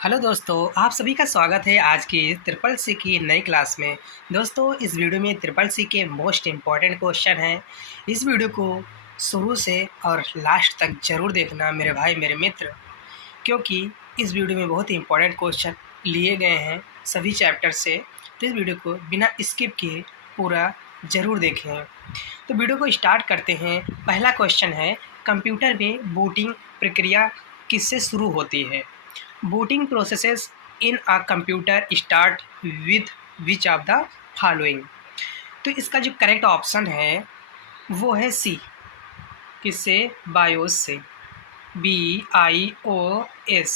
Hello दोस्तों, आप सभी का स्वागत है आज की ट्रिपल सी की नई क्लास में। दोस्तों, इस वीडियो में ट्रिपल सी के मोस्ट इम्पॉर्टेंट क्वेश्चन हैं। इस वीडियो को शुरू से और लास्ट तक ज़रूर देखना मेरे भाई मेरे मित्र, क्योंकि इस वीडियो में बहुत ही इम्पॉर्टेंट क्वेश्चन लिए गए हैं सभी चैप्टर से। तो इस वीडियो को बिना स्किप किए पूरा ज़रूर देखें। तो वीडियो को स्टार्ट करते हैं। पहला क्वेश्चन है, कंप्यूटर में बूटिंग प्रक्रिया किससे शुरू होती है? Booting processes in a computer start with which of the following? तो इसका जो करेक्ट ऑप्शन है वो है सी। किससे? बायोस से, BIOS।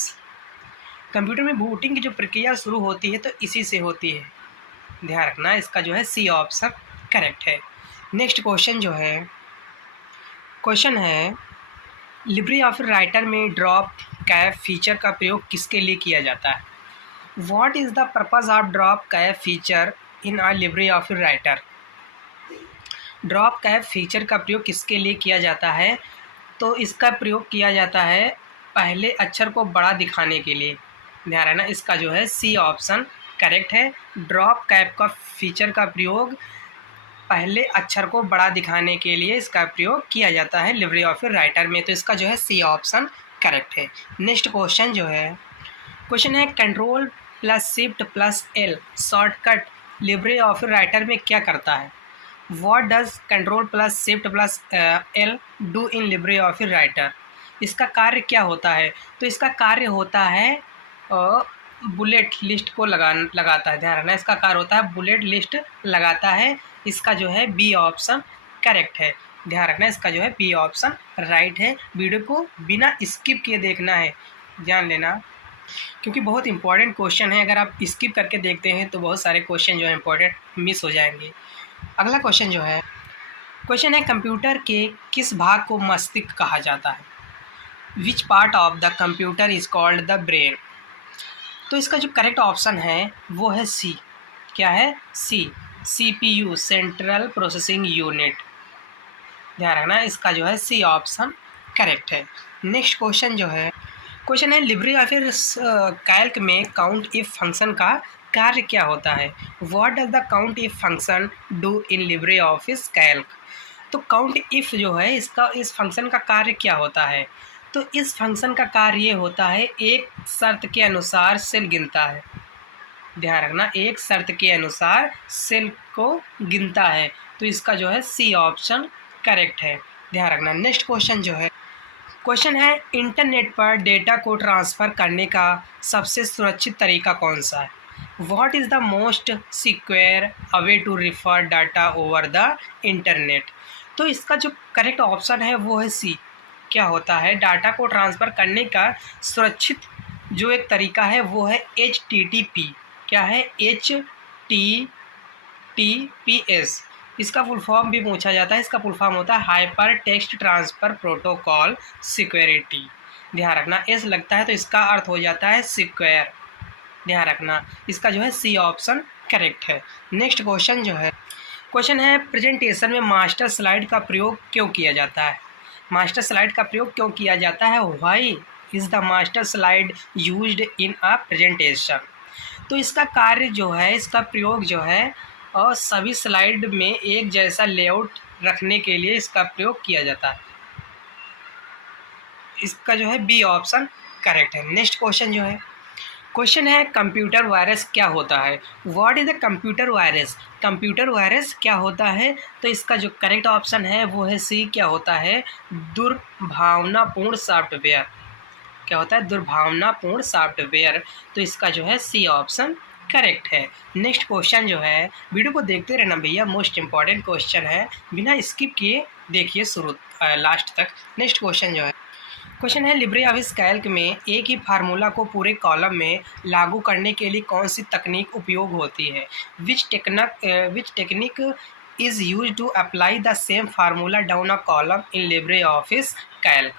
कंप्यूटर में बूटिंग की जो प्रक्रिया शुरू होती है तो इसी से होती है, ध्यान रखना। इसका जो है सी ऑप्शन करेक्ट है। नेक्स्ट क्वेश्चन जो है, क्वेश्चन है, लिब्रे ऑफिस राइटर में ड्रॉप कैप फीचर का प्रयोग किसके लिए किया जाता है? What is the purpose of drop cap feature in a Libre office writer? Drop cap feature का प्रयोग किसके लिए किया जाता है? तो इसका प्रयोग किया जाता है पहले अक्षर को बड़ा दिखाने के लिए, ध्यान रखना। इसका जो है सी ऑप्शन करेक्ट है। ड्रॉप कैप का फीचर का प्रयोग पहले अक्षर को बड़ा दिखाने के लिए इसका प्रयोग किया जाता है लिब्रे ऑफिस राइटर में। तो इसका जो है सी ऑप्शन करेक्ट है। नेक्स्ट क्वेश्चन जो है, क्वेश्चन है, control plus shift plus L shortcut Libre office writer में क्या करता है? What does control plus shift plus L do in LibreOffice writer? इसका कार्य क्या होता है? तो इसका कार्य होता है बुलेट लिस्ट को लगाता है, ध्यान रखना। इसका कार्य होता है बुलेट लिस्ट लगाता है। इसका जो है बी ऑप्शन करेक्ट है, ध्यान रखना। इसका जो है बी ऑप्शन राइट है। वीडियो को बिना स्किप किए देखना है, ध्यान लेना, क्योंकि बहुत इंपॉर्टेंट क्वेश्चन है। अगर आप स्किप करके देखते हैं तो बहुत सारे क्वेश्चन जो है इंपॉर्टेंट मिस हो जाएंगे। अगला क्वेश्चन जो है, क्वेश्चन है, कंप्यूटर के किस भाग को मस्तिष्क कहा जाता है? Which part of the computer is called the brain? तो इसका जो करेक्ट ऑप्शन है वो है सी। क्या है? सी, CPU सेंट्रल प्रोसेसिंग यूनिट, ध्यान रखना। इसका जो है सी ऑप्शन करेक्ट है। नेक्स्ट क्वेश्चन जो है, क्वेश्चन है, लिब्रे ऑफिस कैल्क में काउंट इफ फंक्शन का कार्य क्या होता है? What does the count if function do in LibreOffice Calc? तो काउंट इफ जो है इसका, इस फंक्शन का कार्य क्या होता है? तो इस फंक्शन का कार्य ये होता है, एक शर्त के अनुसार सेल गिनता है, ध्यान रखना। एक शर्त के अनुसार सेल को गिनता है। तो इसका जो है सी ऑप्शन करेक्ट है, ध्यान रखना। नेक्स्ट क्वेश्चन जो है, क्वेश्चन है, इंटरनेट पर डेटा को ट्रांसफ़र करने का सबसे सुरक्षित तरीका कौन सा है? What is the most secure away to refer data over the internet? तो इसका जो करेक्ट ऑप्शन है वो है सी। क्या होता है? डाटा को ट्रांसफ़र करने का सुरक्षित जो एक तरीका है वो है HTTP। क्या है? HTTPS। इसका फुल फॉर्म भी पूछा जाता है। इसका फुल फॉर्म होता है hyper text transfer protocol security, ध्यान रखना। एस लगता है तो इसका अर्थ हो जाता है सिक्योर, ध्यान रखना। इसका जो है सी ऑप्शन करेक्ट है। नेक्स्ट क्वेश्चन जो है, क्वेश्चन है, प्रेजेंटेशन में मास्टर स्लाइड का प्रयोग क्यों किया जाता है? मास्टर स्लाइड का प्रयोग क्यों किया जाता है? Why is the master slide used in a presentation? तो इसका कार्य जो है, इसका प्रयोग जो है, और सभी स्लाइड में एक जैसा लेआउट रखने के लिए इसका प्रयोग किया जाता है। इसका जो है बी ऑप्शन करेक्ट है। नेक्स्ट क्वेश्चन जो है, क्वेश्चन है, कंप्यूटर वायरस क्या होता है? What is the computer virus? Computer virus क्या होता है? तो इसका जो करेक्ट ऑप्शन है वो है सी। क्या होता है? दुर्भावनापूर्ण सॉफ्टवेयर। क्या होता है? दुर्भावनापूर्ण सॉफ्टवेयर। तो इसका जो है सी ऑप्शन करेक्ट है। नेक्स्ट क्वेश्चन जो है, वीडियो को देखते रहना भैया, मोस्ट इंपॉर्टेंट क्वेश्चन है, बिना स्किप किए देखिए शुरू लास्ट तक। नेक्स्ट क्वेश्चन जो है, क्वेश्चन है, लिब्रे ऑफिस कैल्क में एक ही फार्मूला को पूरे कॉलम में लागू करने के लिए कौन सी तकनीक उपयोग होती है? Which technique is use to apply the same formula down a column in LibreOffice Calc?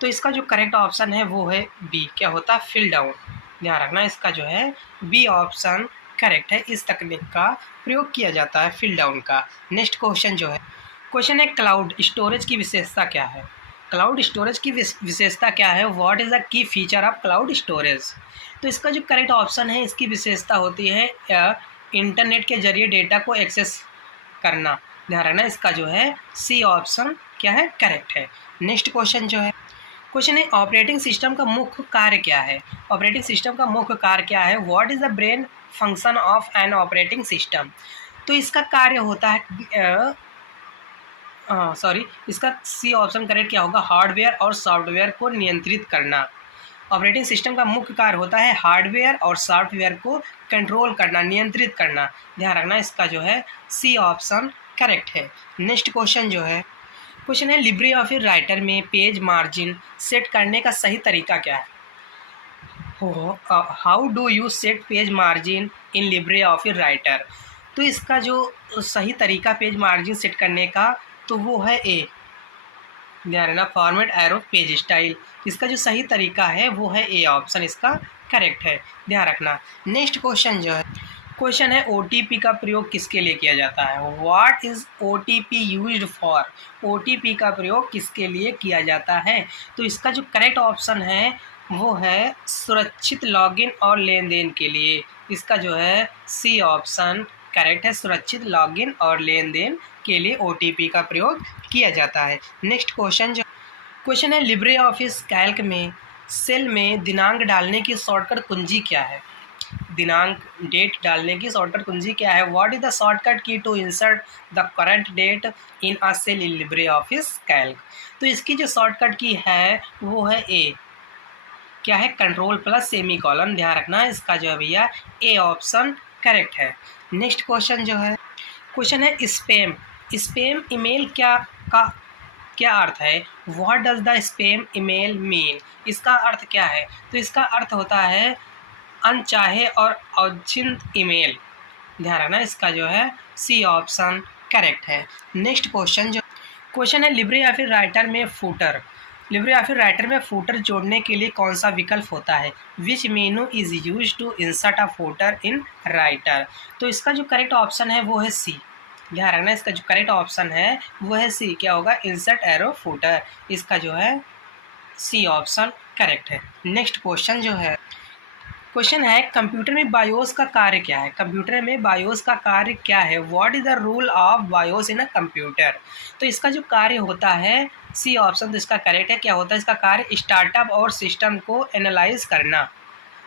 तो इसका जो करेक्ट ऑप्शन है वो है बी। क्या होता है? फिल डाउन, ध्यान रखना। इसका जो है बी ऑप्शन करेक्ट है। इस तकनीक का प्रयोग किया जाता है फिल डाउन का। नेक्स्ट क्वेश्चन जो है, क्वेश्चन है, क्लाउड स्टोरेज की विशेषता क्या है? क्लाउड स्टोरेज की विशेषता क्या है? What is the key feature of cloud storage? तो इसका जो करेक्ट ऑप्शन है, इसकी विशेषता होती है इंटरनेट के जरिए डेटा को एक्सेस करना। ध्यान रखना, इसका जो है सी ऑप्शन क्या है? करेक्ट है। नेक्स्ट क्वेश्चन जो है, क्वेश्चन है ऑपरेटिंग सिस्टम का मुख्य कार्य क्या है? ऑपरेटिंग सिस्टम का मुख्य कार्य क्या है? What is the brain function of an operating system? तो इसका कार्य होता है इसका सी ऑप्शन करेक्ट क्या होगा? हार्डवेयर और सॉफ्टवेयर को नियंत्रित करना। ऑपरेटिंग सिस्टम का मुख्य कार्य होता है हार्डवेयर और सॉफ्टवेयर को कंट्रोल करना, नियंत्रित करना। ध्यान रखना, इसका जो है सी ऑप्शन करेक्ट है। नेक्स्ट क्वेश्चन जो है, क्वेश्चन है लिब्रे ऑफिस राइटर में पेज मार्जिन सेट करने का सही तरीका क्या है? How do you set page margin in LibreOffice Writer? तो इसका जो सही तरीका पेज मार्जिन सेट करने का, तो वो है ए, ध्यान रखना, फॉर्मेट एरो पेज स्टाइल। इसका जो सही तरीका है वो है ए ऑप्शन, इसका करेक्ट है, ध्यान रखना। नेक्स्ट क्वेश्चन जो है, क्वेश्चन है OTP का प्रयोग किसके लिए किया जाता है? What is OTP used for? OTP का प्रयोग किसके लिए किया जाता है? तो इसका जो करेक्ट ऑप्शन है वो है सुरक्षित लॉगिन और लेन देन के लिए। इसका जो है सी ऑप्शन करेक्ट है, सुरक्षित लॉगिन और लेन देन के लिए OTP का प्रयोग किया जाता है। नेक्स्ट क्वेश्चन जो क्वेश्चन है लिब्रे ऑफिस कैल्क में सेल में दिनांक डालने की शॉर्टकट कुंजी क्या है? दिनांक, डेट डालने की शॉर्टकट कुंजी क्या है? What is the shortcut key to insert the current date in a cell in LibreOffice Calc? तो इसकी जो शॉर्टकट की है वो है ए, क्या है? Control plus semi colon. ध्यान रखना, इसका जो है भैया ए ऑप्शन करेक्ट है। नेक्स्ट क्वेश्चन जो है, क्वेश्चन है स्पैम। स्पैम ईमेल क्या अर्थ है? What does the spam email mean? इसका अर्थ क्या है? तो इसका अर्थ होता है अनचाहे और अचिंत ईमेल। ध्यान रखना, इसका जो है सी ऑप्शन करेक्ट है। नेक्स्ट क्वेश्चन जो क्वेश्चन है लिब्रे ऑफिस राइटर में फूटर। लिब्रे ऑफिस राइटर में फूटर जोड़ने के लिए कौन सा विकल्प होता है? Which menu is use to insert a footer in writer? तो इसका जो करेक्ट ऑप्शन है वो है सी। ध्यान रखना, इसका जो करेक्ट ऑप्शन है वो है सी, क्या होगा? Insert arrow footer. इसका जो है सी ऑप्शन करेक्ट है। नेक्स्ट क्वेश्चन जो है, क्वेश्चन है कंप्यूटर में बायोस का कार्य क्या है? कंप्यूटर में बायोस का कार्य क्या है? What is the rule of BIOS in a computer? तो इसका जो कार्य होता है सी ऑप्शन, तो इसका करेक्ट है, क्या होता है इसका कार्य? स्टार्टअप और सिस्टम को एनालाइज करना।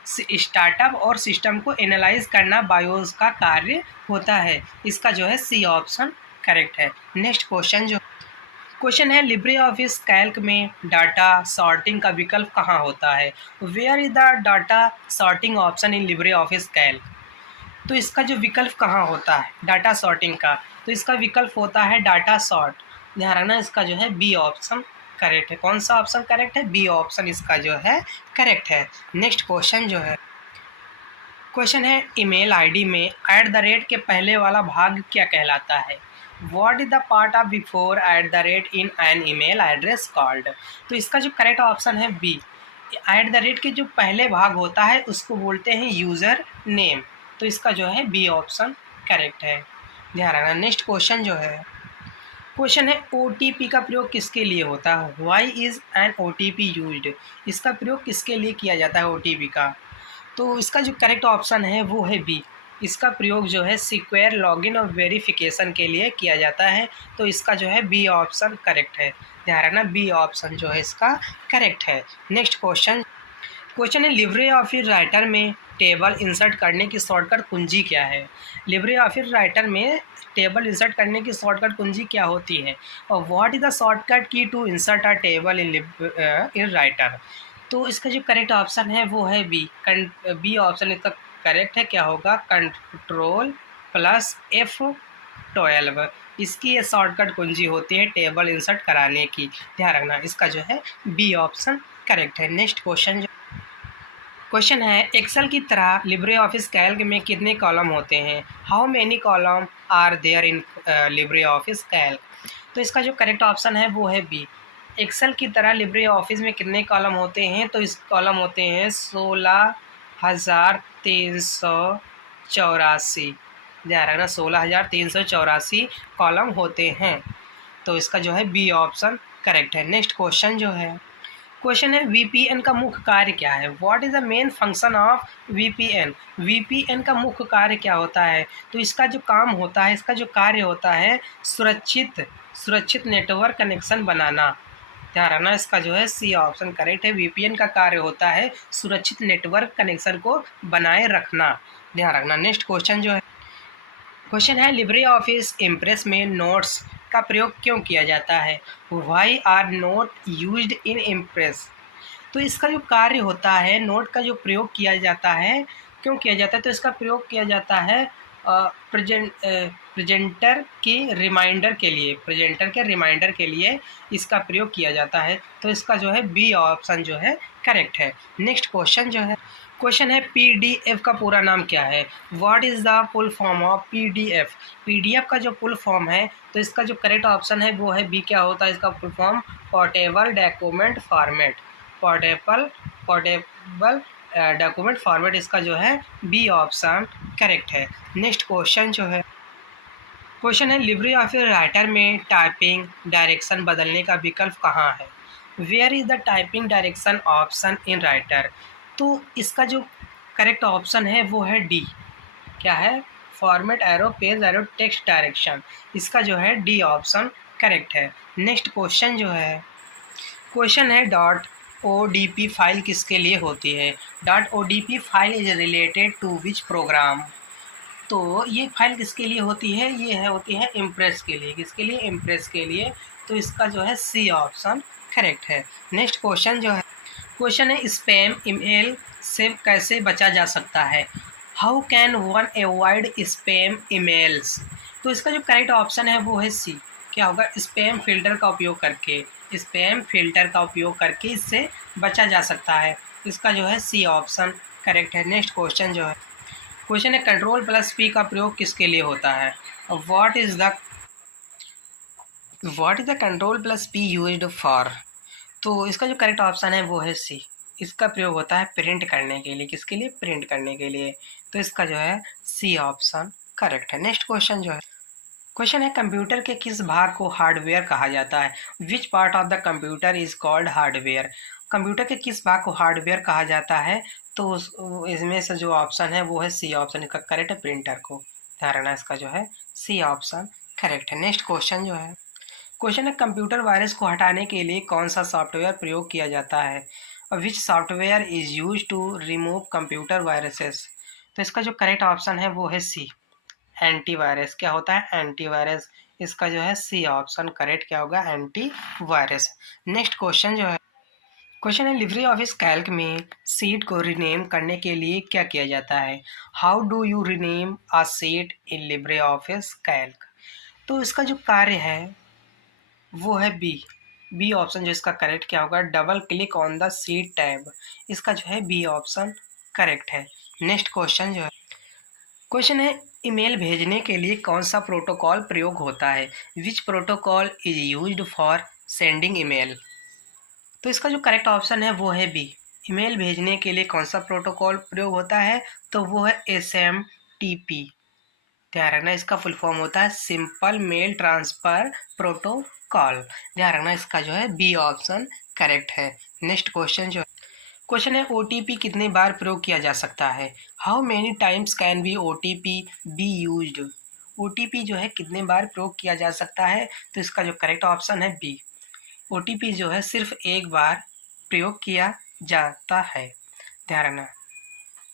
स्टार्टअप और सिस्टम को एनालाइज करना बायोस का कार्य होता है। इसका जो है सी ऑप्शन करेक्ट है। नेक्स्ट क्वेश्चन जो क्वेश्चन है लिब्रे ऑफिस कैल्क में डाटा सॉर्टिंग का विकल्प कहाँ होता है? Where is the data sorting option in LibreOffice Calc? तो इसका जो विकल्प कहाँ होता है डाटा सॉर्टिंग का? तो इसका विकल्प होता है डाटा सॉर्ट। ध्यान रखना, इसका जो है बी ऑप्शन करेक्ट है। कौन सा ऑप्शन करेक्ट है? बी ऑप्शन इसका जो है करेक्ट है। नेक्स्ट क्वेश्चन जो है, क्वेश्चन है ईमेल आईडी में @ के पहले वाला भाग क्या कहलाता है? What is the part of before @ in an email address called? तो इसका जो करेक्ट ऑप्शन है बी, @ के जो पहले भाग होता है उसको बोलते हैं यूज़र नेम। तो इसका जो है बी ऑप्शन करेक्ट है, ध्यान रखना। नेक्स्ट क्वेश्चन जो है, क्वेश्चन है OTP का प्रयोग किसके लिए होता है? Why is an OTP used? इसका प्रयोग किसके लिए किया जाता है OTP का? तो इसका जो करेक्ट ऑप्शन है वो है बी, इसका प्रयोग जो है सिक्योर लॉगिन और वेरिफिकेशन के लिए किया जाता है। तो इसका जो है बी ऑप्शन करेक्ट है, ध्यान रखना, बी ऑप्शन जो है इसका करेक्ट है। नेक्स्ट क्वेश्चन है लिब्रे ऑफिस राइटर में टेबल इंसर्ट करने की शॉर्टकट कुंजी क्या है? लिब्रे ऑफिस राइटर में टेबल इंसर्ट करने की शॉर्टकट कुंजी क्या होती है? और what is the shortcut key to insert a table in writer? तो इसका जो करेक्ट ऑप्शन है वो है बी ऑप्शन इसका करेक्ट है, क्या होगा? Control plus F12। इसकी ये शॉर्टकट कुंजी होती है टेबल इंसर्ट कराने की, ध्यान रखना, इसका जो है बी ऑप्शन करेक्ट है। नेक्स्ट क्वेश्चन है एक्सेल की तरह लिब्रे ऑफिस कैल्क में कितने कॉलम होते हैं? How many column are there in LibreOffice Calc? तो इसका जो करेक्ट ऑप्शन है वो है बी, एक्सेल की तरह लिब्रे ऑफिस में कितने कॉलम होते हैं? तो इस कॉलम होते हैं 16,384। ध्यान रखना, 16,384 कॉलम होते हैं। तो इसका जो है बी ऑप्शन करेक्ट है। नेक्स्ट क्वेश्चन जो है, क्वेश्चन है वीपीएन का मुख्य कार्य क्या है? What is the main function of VPN? VPN का मुख्य कार्य क्या होता है? तो इसका जो काम होता है, इसका जो कार्य होता है, सुरक्षित नेटवर्क कनेक्शन बनाना। ध्यान रखना, इसका जो है सी ऑप्शन करेक्ट है। वीपीएन का कार्य होता है सुरक्षित नेटवर्क कनेक्शन को बनाए रखना। ध्यान रखना। नेक्स्ट क्वेश्चन जो है, क्वेश्चन है लिब्रे ऑफिस इम्प्रेस में नोट्स का प्रयोग क्यों किया जाता है? Why are note used in Impress? तो इसका जो कार्य होता है, नोट का जो प्रयोग किया जाता है, क्यों किया जाता है? तो इसका प्रयोग किया जाता है प्रेजेंटर के रिमाइंडर के लिए इसका प्रयोग किया जाता है। तो इसका जो है बी ऑप्शन जो है करेक्ट है। नेक्स्ट क्वेश्चन जो है, क्वेश्चन है पीडीएफ का पूरा नाम क्या है? What is the full form of PDF? PDF का जो फुल फॉर्म है, तो इसका जो करेक्ट ऑप्शन है वो है बी। क्या होता है इसका full form? Portable document format. Portable document format, इसका जो है बी ऑप्शन करेक्ट है। नेक्स्ट क्वेश्चन जो है, क्वेश्चन है लिब्रे ऑफिस राइटर में टाइपिंग डायरेक्शन बदलने का विकल्प कहाँ है? Where is the typing direction option in writer? तो इसका जो करेक्ट ऑप्शन है वो है डी। क्या है? Format arrow, page arrow, text direction. इसका जो है डी ऑप्शन करेक्ट है। नेक्स्ट क्वेश्चन जो है, क्वेश्चन है डॉट ODP फाइल किसके लिए होती है? Dot ODP file is related to which program? तो ये फाइल किसके लिए होती है? ये है होती है इम्प्रेस के लिए। किसके लिए? इम्प्रेस के लिए। तो इसका जो है सी ऑप्शन करेक्ट है। नेक्स्ट क्वेश्चन जो है, क्वेश्चन है स्पैम ईमेल से कैसे बचा जा सकता है? How can one avoid spam emails? तो इसका जो करेक्ट ऑप्शन है वो है सी। क्या होगा? स्पैम फिल्टर का उपयोग करके। स्पैम फिल्टर का उपयोग करके इससे बचा जा सकता है। इसका जो है सी ऑप्शन करेक्ट है। नेक्स्ट क्वेश्चन जो है, क्वेश्चन है Ctrl+P का प्रयोग किसके लिए होता है? What is the Ctrl+P used for? तो इसका जो करेक्ट ऑप्शन है वो है सी। इसका प्रयोग होता है प्रिंट करने के लिए। किसके लिए? प्रिंट करने के लिए। तो इसका जो है सी ऑप्शन करेक्ट है। नेक्स्ट क्वेश्चन जो है, क्वेश्चन है कंप्यूटर के किस भाग को हार्डवेयर कहा जाता है? Which part of the computer is called hardware? Computer के किस भाग को हार्डवेयर कहा जाता है? तो इसमें से जो ऑप्शन है वो है सी ऑप्शन। इसका करेक्ट है प्रिंटर को। ध्यान रखना, इसका जो है सी ऑप्शन करेक्ट है। नेक्स्ट क्वेश्चन जो है, क्वेश्चन है कंप्यूटर वायरस को हटाने के लिए कौन सा सॉफ्टवेयर प्रयोग किया जाता है? Which software is use to remove computer viruses? तो इसका जो करेक्ट ऑप्शन है वो है सी, एंटीवायरस। क्या होता है? एंटीवायरस। इसका जो है सी ऑप्शन करेक्ट क्या होगा? एंटीवायरस। नेक्स्ट क्वेश्चन जो है, क्वेश्चन है लिब्रे ऑफिस कैल्क में सीट को रीनेम करने के लिए क्या किया जाता है? How do you rename a seat in LibreOffice Calc? तो इसका जो कार्य है वो है बी ऑप्शन। जो इसका करेक्ट क्या होगा? Double click on the seat tab. इसका जो है बी ऑप्शन करेक्ट है। नेक्स्ट क्वेश्चन जो है, क्वेश्चन है ईमेल भेजने के लिए कौन सा प्रोटोकॉल प्रयोग होता है? विच protocol is used for sending email? तो इसका जो करेक्ट ऑप्शन है वो है बी। ईमेल भेजने के लिए कौन सा प्रोटोकॉल प्रयोग होता है? तो वो है SMTP। ध्यान रखना, इसका फुल फॉर्म होता है सिंपल मेल ट्रांसफ़र प्रोटोकॉल। ध्यान रखना, इसका जो है बी ऑप्शन करेक्ट है। नेक्स्ट क्वेश्चन जो, क्वेश्चन है OTP कितने बार प्रयोग किया जा सकता है? How many times can be OTP be used? OTP जो है कितने बार प्रयोग किया जा सकता है? तो इसका जो करेक्ट ऑप्शन है बी। OTP जो है सिर्फ एक बार प्रयोग किया जाता है। ध्यान रखना,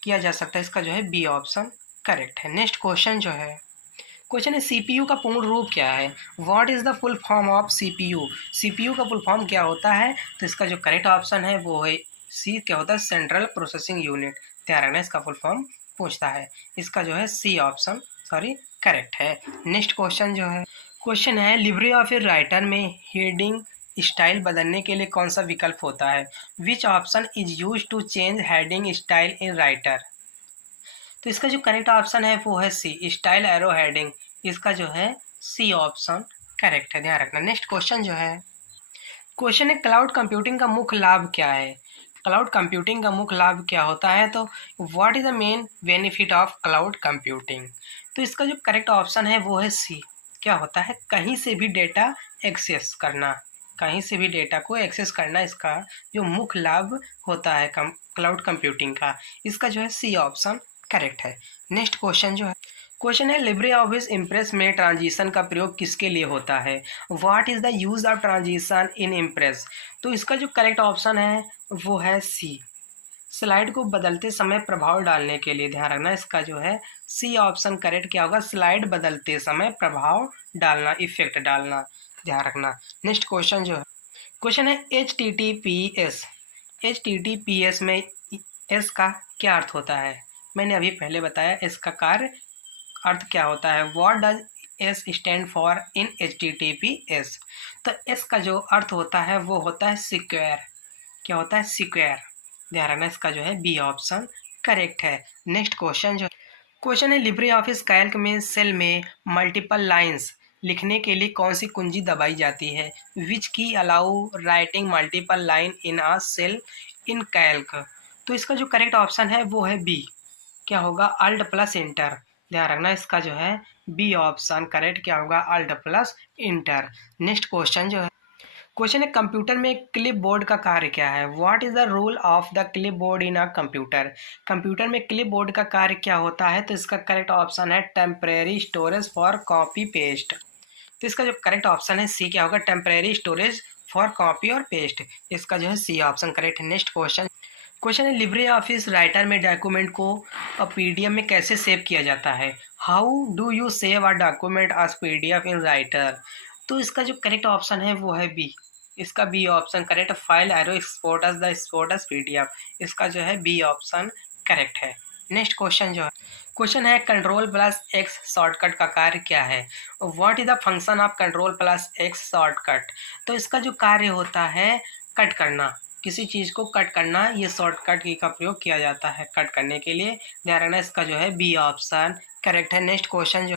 किया जा सकता है। इसका जो है बी ऑप्शन करेक्ट है। नेक्स्ट क्वेश्चन जो है, क्वेश्चन है CPU का पूर्ण रूप क्या है? What is the full form of CPU? CPU का फुल फॉर्म क्या होता है? तो इसका जो करेक्ट ऑप्शन है वो है सी। क्या होता है? Central processing unit. ध्यान रखना, इसका फुल फॉर्म पूछता है। इसका जो है सी ऑप्शन करेक्ट है। नेक्स्ट क्वेश्चन जो है, क्वेश्चन है लिब्रे ऑफिस राइटर में हेडिंग स्टाइल बदलने के लिए कौन सा विकल्प होता है? Which option is use to change heading style in writer? तो इसका जो करेक्ट ऑप्शन है वो है सी, स्टाइल एरो हेडिंग। इसका जो है सी ऑप्शन करेक्ट है। ध्यान रखना। नेक्स्ट क्वेश्चन जो है, क्वेश्चन है क्लाउड कंप्यूटिंग का मुख्य लाभ क्या है? क्लाउड कंप्यूटिंग का मुख्य लाभ क्या होता है? तो what is the main benefit of cloud computing? तो इसका जो करेक्ट ऑप्शन है वो है सी। क्या होता है? कहीं से भी डेटा एक्सेस करना। कहीं से भी डेटा को एक्सेस करना इसका जो मुख्य लाभ होता है क्लाउड कंप्यूटिंग का। इसका जो है सी ऑप्शन करेक्ट है। नेक्स्ट क्वेश्चन जो है, क्वेश्चन है लिब्रे ऑफिस इम्प्रेस में ट्रांजिशन का प्रयोग किसके लिए होता है? What is the use of transition in Impress? तो इसका जो करेक्ट ऑप्शन है वो है सी, स्लाइड को बदलते समय प्रभाव डालने के लिए। ध्यान रखना इसका जो है सी ऑप्शन करेक्ट क्या होगा, स्लाइड बदलते समय प्रभाव डालना, इफेक्ट डालना, ध्यान रखना। नेक्स्ट क्वेश्चन जो है, क्वेश्चन है H T T P S में एस का क्या अर्थ होता है? मैंने अभी पहले बताया एस का कार्य अर्थ क्या होता है। What does S stand for in H T T P S? तो एस का जो अर्थ होता है वो होता है सिक्योर। क्या होता है? सिक्योर। ध्यान रखना इसका जो है बी ऑप्शन करेक्ट है। नेक्स्ट क्वेश्चन जो क्वेश्चन है लिब्रे ऑफिस कैल्क में सेल में मल्टीपल लाइंस लिखने के लिए कौन सी कुंजी दबाई जाती है? Which key allow writing multiple line in a cell in Calc? तो इसका जो करेक्ट ऑप्शन है वो है बी, क्या होगा, अल्ट प्लस इंटर। ध्यान रखना इसका जो है बी ऑप्शन करेक्ट क्या होगा, alt plus enter. Next question जो है, क्वेश्चन है कंप्यूटर में क्लिप बोर्ड का कार्य क्या है? What is the role of the clipboard in a computer? Computer में क्लिप बोर्ड का कार्य क्या होता है? तो इसका करेक्ट ऑप्शन है temporary storage for copy paste. तो इसका जो करेक्ट ऑप्शन है सी क्या होगा, टेम्परेरी स्टोरेज फॉर कॉपी और पेस्ट। इसका जो है सी ऑप्शन करेक्ट है। नेक्स्ट क्वेश्चन, क्वेश्चन है लिब्रे ऑफिस राइटर में डॉक्यूमेंट को पीडीएफ में कैसे सेव किया जाता है? How do you save a document as PDF in writer? तो इसका जो करेक्ट ऑप्शन है वो है बी, इसका B option correct, file arrow export as PDF. इसका जो है बी ऑप्शन करेक्ट है। नेक्स्ट क्वेश्चन जो है, क्वेश्चन है कंट्रोल प्लस एक्स शॉर्टकट का कार्य क्या है? What is the function of control plus x shortcut? तो इसका जो कार्य होता है कट करना, किसी चीज़ को कट करना, ये शॉर्टकट की का प्रयोग किया जाता है कट करने के लिए। ध्यान रखना इसका जो है बी ऑप्शन करेक्ट है। नेक्स्ट क्वेश्चन जो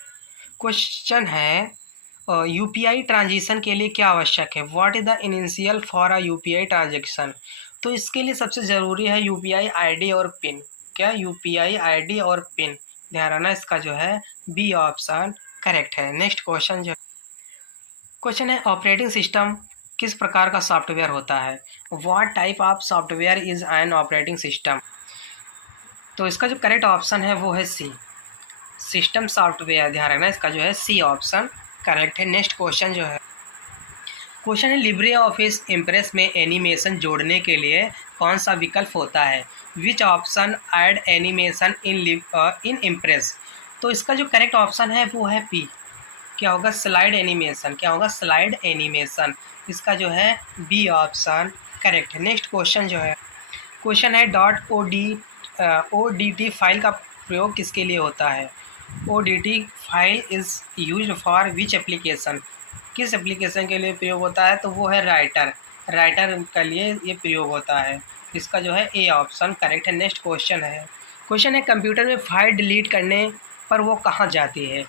क्वेश्चन है यूपीआई ट्रांजिशन के लिए क्या आवश्यक है? What is the initial for a UPI transaction? तो इसके लिए सबसे ज़रूरी है यूपीआई आईडी और पिन। क्या? यूपीआई आईडी और पिन। ध्यान रखना इसका जो है बी ऑप्शन करेक्ट है। नेक्स्ट क्वेश्चन जो क्वेश्चन है ऑपरेटिंग सिस्टम किस प्रकार का सॉफ्टवेयर होता है? What type of software is an operating system? तो इसका जो करेक्ट ऑप्शन है वो है सी, सिस्टम सॉफ्टवेयर। ध्यान रखना इसका जो है सी ऑप्शन करेक्ट है। नेक्स्ट क्वेश्चन जो है, क्वेश्चन है लिब्रे ऑफिस इम्प्रेस में एनिमेशन जोड़ने के लिए कौन सा विकल्प होता है? Which option add animation in Impress? तो इसका जो करेक्ट ऑप्शन है वो है पी, क्या होगा, स्लाइड एनिमेशन। क्या होगा? Slide animation. इसका जो है बी ऑप्शन करेक्ट है। नेक्स्ट क्वेश्चन जो है, क्वेश्चन है ओ डी टी फाइल का प्रयोग किसके लिए होता है? O D T file is use for which application? किस एप्लीकेशन के लिए प्रयोग होता है? तो वो है राइटर, राइटर के लिए ये प्रयोग होता है। इसका जो है ए ऑप्शन करेक्ट है। नेक्स्ट क्वेश्चन है कंप्यूटर में फाइल डिलीट करने पर वो कहाँ जाती है?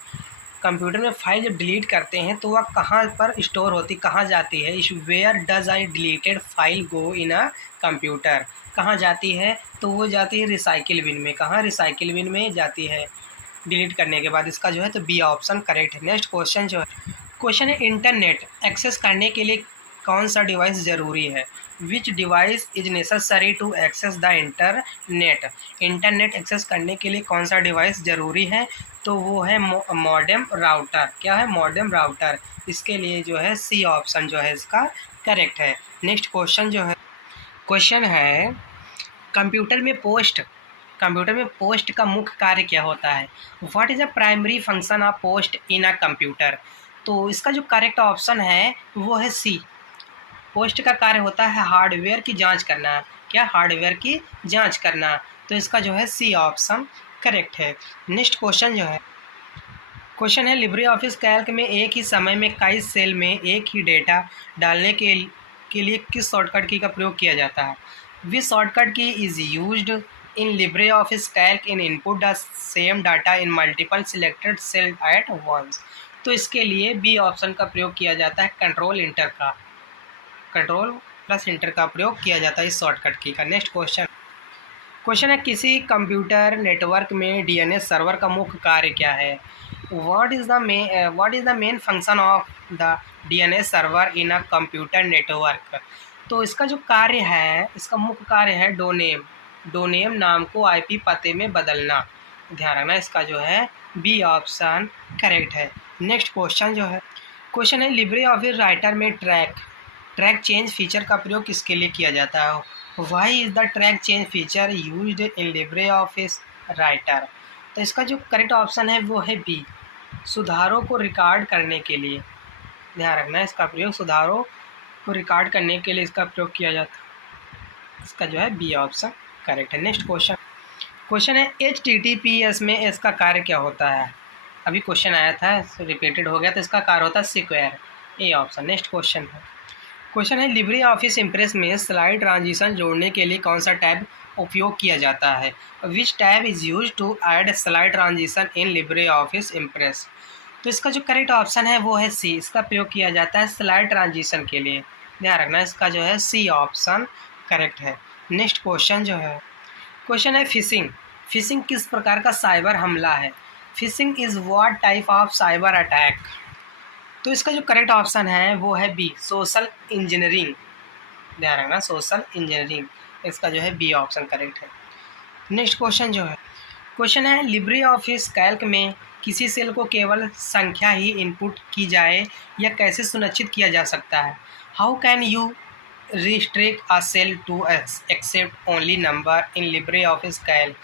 कंप्यूटर में फाइल जब डिलीट करते हैं तो वह कहाँ पर स्टोर होती, कहाँ जाती है? इस where does I deleted file go in a computer? कहाँ जाती है? तो वो जाती है रिसाइकिल बिन में। कहाँ? रिसाइकिल बिन में जाती है डिलीट करने के बाद। इसका जो है तो बी ऑप्शन करेक्ट है। नेक्स्ट क्वेश्चन जो है, क्वेश्चन है इंटरनेट एक्सेस करने के लिए कौन सा डिवाइस ज़रूरी है? Which device is necessary to access the internet? Internet access करने के लिए कौन सा डिवाइस ज़रूरी है? तो वो है मॉडेम राउटर। क्या है? Modem router. इसके लिए जो है सी ऑप्शन जो है इसका करेक्ट है। नेक्स्ट क्वेश्चन जो है, क्वेश्चन है कंप्यूटर में पोस्ट का मुख्य कार्य क्या होता है? What is the primary function of post in a computer? तो इसका जो करेक्ट ऑप्शन है वो है सी, पोस्ट का कार्य होता है हार्डवेयर की जांच करना। क्या? हार्डवेयर की जांच करना। तो इसका जो है सी ऑप्शन करेक्ट है। नेक्स्ट क्वेश्चन जो है, क्वेश्चन है लिब्रे ऑफिस कैल्क में एक ही समय में कई सेल में एक ही डेटा डालने के लिए किस शॉर्टकट की का प्रयोग किया जाता है? Which shortcut key is used in LibreOffice Calc in input the same data in multiple selected cell at once? तो इसके लिए बी ऑप्शन का प्रयोग किया जाता है, कंट्रोल प्लस इंटर का प्रयोग किया जाता है इस शॉर्टकट की का। नेक्स्ट क्वेश्चन है किसी कंप्यूटर नेटवर्क में डीएनएस सर्वर का मुख्य कार्य क्या है? What is the main function of the DNS server in a computer network. तो इसका जो कार्य है, इसका मुख्य कार्य है डोनेम नाम को आईपी पते में बदलना। ध्यान रखना, इसका जो है बी ऑप्शन करेक्ट है। नेक्स्ट क्वेश्चन है लिब्रे ऑफिस राइटर में ट्रैक चेंज फीचर का प्रयोग किसके लिए किया जाता है? Why is the track change feature used in LibreOffice Writer. तो इसका जो करेक्ट ऑप्शन है वो है बी, सुधारों को रिकॉर्ड करने के लिए। ध्यान रखना है, इसका प्रयोग सुधारों को रिकॉर्ड करने के लिए इसका प्रयोग किया जाता है। इसका जो है बी ऑप्शन करेक्ट है। नेक्स्ट क्वेश्चन है HTTPS में इसका कार्य क्या होता है? अभी क्वेश्चन आया था, रिपीटेड हो गया, तो इसका कार्य होता है सिक्वेयर, ए ऑप्शन। नेक्स्ट क्वेश्चन है लिब्रे ऑफिस इम्प्रेस में स्लाइड ट्रांजिशन जोड़ने के लिए कौन सा टैब उपयोग किया जाता है? Which tab is use to add slide transition in LibreOffice Impress. तो इसका जो करेक्ट ऑप्शन है वो है सी, इसका प्रयोग किया जाता है स्लाइड ट्रांजिशन के लिए। ध्यान रखना, इसका जो है सी ऑप्शन करेक्ट है। नेक्स्ट क्वेश्चन है फिशिंग किस प्रकार का साइबर हमला है? Fishing is what type of cyber attack. तो इसका जो करेक्ट ऑप्शन है वो है बी, सोशल इंजीनियरिंग। ध्यान रखना, सोशल इंजीनियरिंग, इसका जो है बी ऑप्शन करेक्ट है। नेक्स्ट क्वेश्चन है लिब्रे ऑफिस कैल्क में किसी सेल को केवल संख्या ही इनपुट की जाए या कैसे सुनिश्चित किया जा सकता है? How can you restrict a cell to accept only number in LibreOffice Calc.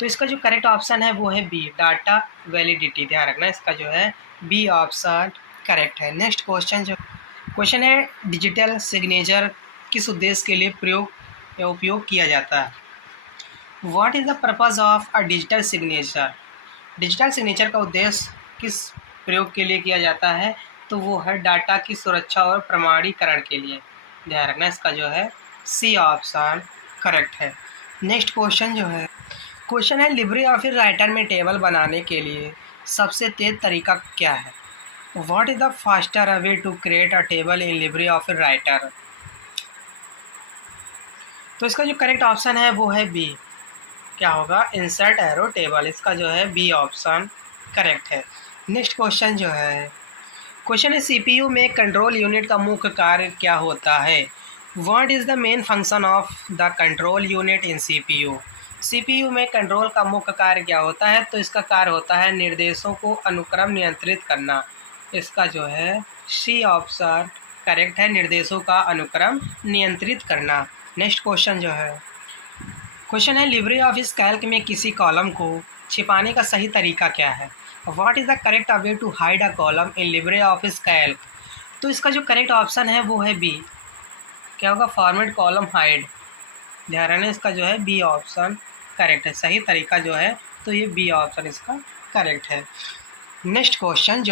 तो इसका जो करेक्ट ऑप्शन है वो है बी, डाटा वैलिडिटी। ध्यान रखना, इसका जो है बी ऑप्शन करेक्ट है। नेक्स्ट क्वेश्चन है डिजिटल सिग्नेचर किस उद्देश्य के लिए उपयोग किया जाता है? What is the purpose of a digital signature. Digital signature का उद्देश्य किस प्रयोग के लिए किया जाता है? तो वो है डाटा की सुरक्षा और प्रमाणीकरण के लिए। ध्यान रखना, इसका जो है सी ऑप्शन करेक्ट है। नेक्स्ट क्वेश्चन है लिब्रे ऑफिस राइटर में टेबल बनाने के लिए सबसे तेज तरीका क्या है? What is the faster way to create a table in LibreOffice Writer. तो इसका जो करेक्ट ऑप्शन है वो है बी, क्या होगा, इंसर्ट एरो टेबल। इसका जो है बी ऑप्शन करेक्ट है। नेक्स्ट क्वेश्चन है सीपीयू में कंट्रोल यूनिट का मुख्य कार्य क्या होता है? What is the main function of the control unit in CPU. CPU में कंट्रोल का मुख्य कार्य क्या होता है? तो इसका कार्य होता है निर्देशों को अनुक्रम नियंत्रित करना। इसका जो है सी ऑप्शन करेक्ट है, निर्देशों का अनुक्रम नियंत्रित करना। नेक्स्ट क्वेश्चन है लिब्रे ऑफिस कैल्क में किसी कॉलम को छिपाने का सही तरीका क्या है? What is the correct way to hide a column in LibreOffice Calc. तो इसका जो करेक्ट ऑप्शन है वो है बी, क्या होगा, फॉर्मेट कॉलम हाइड। ध्यान रखना, इसका जो है बी ऑप्शन करेक्ट है। सही तरीका जो है तो ये बी ऑप्शन इसका करेक्ट है। नेक्स्ट क्वेश्चन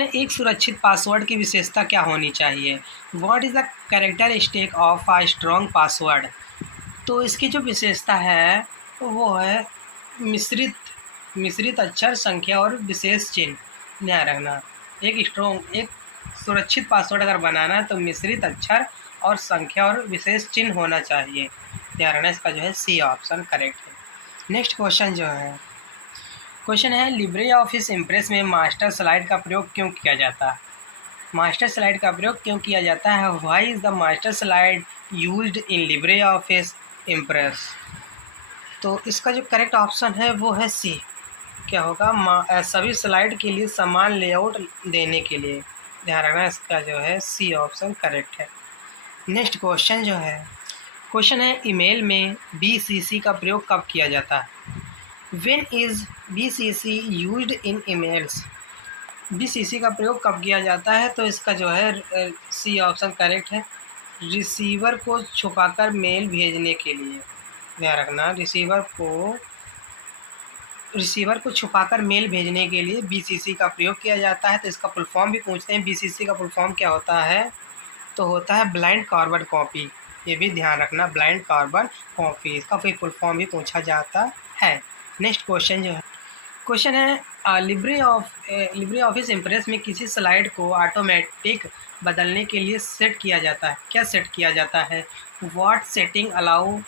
है एक सुरक्षित पासवर्ड की विशेषता क्या होनी चाहिए? What is the characteristic of a strong password. तो इसकी जो विशेषता है वो है मिश्रित अक्षर संख्या और विशेष चिन्ह। ध्यान रखना, एक सुरक्षित पासवर्ड अगर बनाना है तो मिश्रित अक्षर और संख्या और विशेष चिन्ह होना चाहिए। ध्यान रखना, इसका जो है सी ऑप्शन करेक्ट है। नेक्स्ट क्वेश्चन है लिब्रे ऑफिस इम्प्रेस में मास्टर स्लाइड का प्रयोग क्यों किया जाता है? मास्टर स्लाइड का प्रयोग क्यों किया जाता है? Why is the master slide used in LibreOffice Impress. तो इसका जो करेक्ट ऑप्शन है वो है सी, क्या होगा, सभी स्लाइड के लिए समान लेआउट देने के लिए। ध्यान रखना, इसका जो है सी ऑप्शन करेक्ट है। नेक्स्ट क्वेश्चन है ईमेल में BCC का प्रयोग कब किया जाता है? When is BCC used in emails. BCC का प्रयोग कब किया जाता है? तो इसका जो है सी ऑप्शन करेक्ट है, रिसीवर को छुपाकर मेल भेजने के लिए। ध्यान रखना, रिसीवर को छुपाकर मेल भेजने के लिए BCC का प्रयोग किया जाता है। तो इसका फुल फॉर्म भी पूछते हैं, BCC का फुल फॉर्म क्या होता है? तो होता है ब्लाइंड कार्बन कॉपी। ये भी ध्यान रखना, ब्लाइंड कार्बन कॉपी, इसका फिर फुल फॉर्म भी पूछा जाता है। नेक्स्ट क्वेश्चन है लिब्रे ऑफिस इम्प्रेस में किसी स्लाइड को ऑटोमेटिक बदलने के लिए सेट किया जाता है, क्या सेट किया जाता है? What setting allow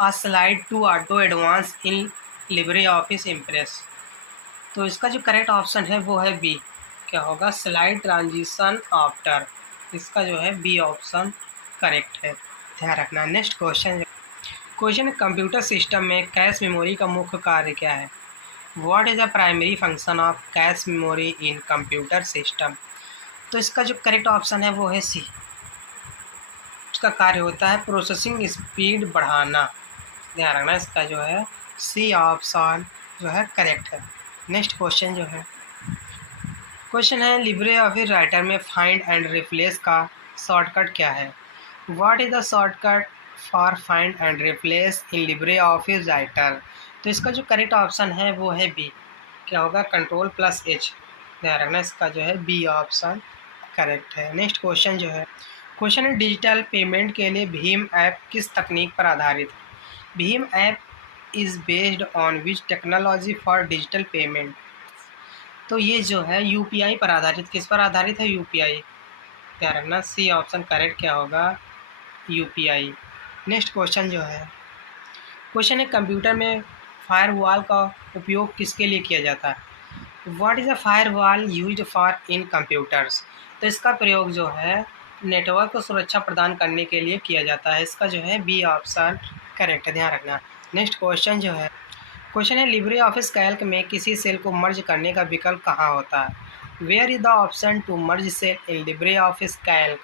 a slide to auto advance in LibreOffice Impress. तो इसका जो करेक्ट ऑप्शन है वो है बी, क्या होगा, स्लाइड ट्रांजिशन आफ्टर। इसका जो है बी ऑप्शन करेक्ट है, ध्यान रखना। नेक्स्ट क्वेश्चन कंप्यूटर सिस्टम में कैश मेमोरी का मुख्य कार्य क्या है? What is the primary function of cache memory in computer system? तो इसका जो करेक्ट ऑप्शन है वो है सी, इसका कार्य होता है प्रोसेसिंग स्पीड बढ़ाना, ध्यान रखना। इसका जो है सी ऑप्शन जो है करेक्ट है। नेक्स्ट क्वेश्चन है लिब्रे ऑफिस राइटर में फाइंड एंड रिप्लेस का शॉर्टकट क्या है? What is the shortcut for find and replace in LibreOffice Writer? तो इसका जो करेक्ट ऑप्शन है वो है बी, क्या होगा, कंट्रोल+H, ध्यान रखना। इसका जो है बी ऑप्शन करेक्ट है। नेक्स्ट क्वेश्चन है डिजिटल पेमेंट के लिए भीम ऐप किस तकनीक पर आधारित है? Bhim app is based on which technology for digital payment? तो ये जो है यूपीआई पर आधारित, किस पर आधारित है? यूपीआई, ध्यान रखना। सी ऑप्शन करेक्ट क्या होगा, यूपीआई। नेक्स्ट क्वेश्चन है कंप्यूटर में फायरवॉल का उपयोग किसके लिए किया जाता है? What is a firewall used for in computers? तो इसका प्रयोग जो है नेटवर्क को सुरक्षा प्रदान करने के लिए किया जाता है। इसका जो है बी ऑप्शन करेक्ट है, ध्यान रखना। नेक्स्ट क्वेश्चन है लिब्रे ऑफिस कैल्क में किसी सेल को मर्ज करने का विकल्प कहाँ होता है? Where is the option to merge cell in LibreOffice Calc?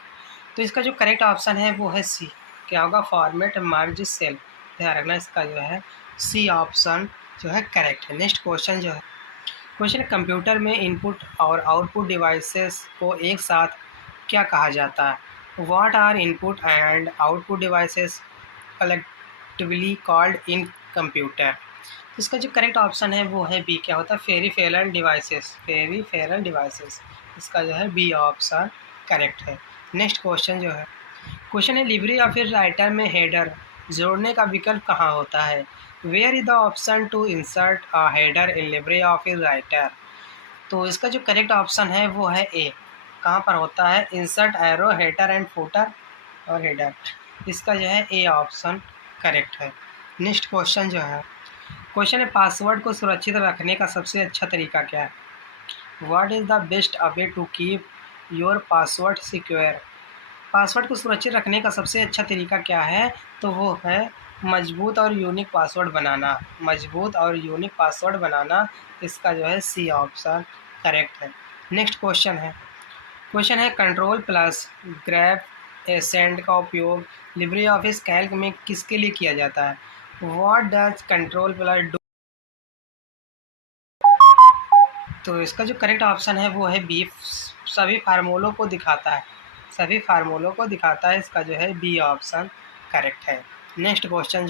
तो इसका जो करेक्ट ऑप्शन है वो है सी, क्या होगा, फॉर्मेट मर्ज सेल, ध्यान रखना। इसका जो है सी ऑप्शन जो है करेक्ट है। नेक्स्ट क्वेश्चन कंप्यूटर में इनपुट और आउटपुट डिवाइसेस को एक साथ क्या कहा जाता है? What are input and output devices collectively called in computer? इसका जो करेक्ट ऑप्शन है वो है बी, क्या होता है, पेरिफेरल डिवाइसेस। इसका जो है बी ऑप्शन करेक्ट है। नेक्स्ट क्वेश्चन है लिब्रे ऑफिस राइटर में हेडर जोड़ने का विकल्प कहाँ होता है? Where is the option to insert a header in LibreOffice Writer? तो इसका जो करेक्ट ऑप्शन है वो है ए, कहाँ पर होता है, insert arrow header and footer और हेडर। इसका जो है ए ऑप्शन करेक्ट है। नेक्स्ट क्वेश्चन है पासवर्ड को सुरक्षित रखने का सबसे अच्छा तरीका क्या है? What is the best way to keep your password secure? Password को सुरक्षित रखने का सबसे अच्छा तरीका क्या है? तो वो है मजबूत और यूनिक पासवर्ड बनाना। इसका जो है सी ऑप्शन करेक्ट है। नेक्स्ट क्वेश्चन है कंट्रोल+ग्रैब एसेंड का उपयोग लिब्रे ऑफिस कैल्क में किसके लिए किया जाता है? What does control+ do? तो इसका जो करेक्ट ऑप्शन है वो है बी, सभी फार्मूलों को दिखाता है। इसका जो है बी ऑप्शन करेक्ट है। नेक्स्ट क्वेश्चन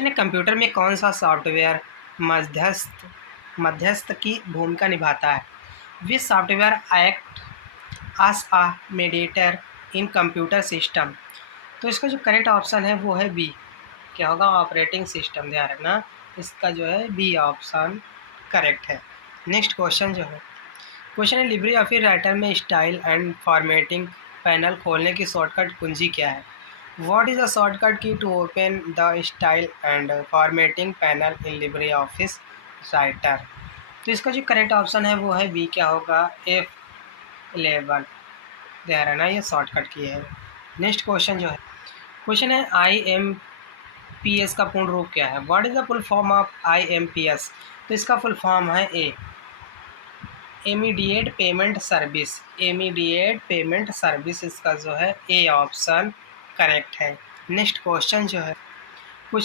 है कंप्यूटर में कौन सा सॉफ्टवेयर मध्यस्थ की भूमिका निभाता है? Which software act as a mediator in computer system? तो इसका जो करेक्ट ऑप्शन है वो है बी, क्या होगा, ऑपरेटिंग सिस्टम, ध्यान रखना। इसका जो है बी ऑप्शन करेक्ट है। नेक्स्ट क्वेश्चन है लिब्रे ऑफिस राइटर में स्टाइल एंड फॉर्मेटिंग पैनल खोलने की शॉर्टकट कुंजी क्या है? What is the shortcut key to open the style and formatting panel in LibreOffice Writer? तो इसका जो करेक्ट ऑप्शन है वो है बी, क्या होगा, F11, ध्यान रखना, ये शॉर्टकट की है। नेक्स्ट क्वेश्चन है IMPS का पूर्ण रूप क्या है? What is the full form of IMPS? तो इसका फुल फॉर्म है ए, इमीडिएट पेमेंट सर्विस। इसका जो है ए ऑप्शन करेक्ट है। नेक्स्ट क्वेश्चन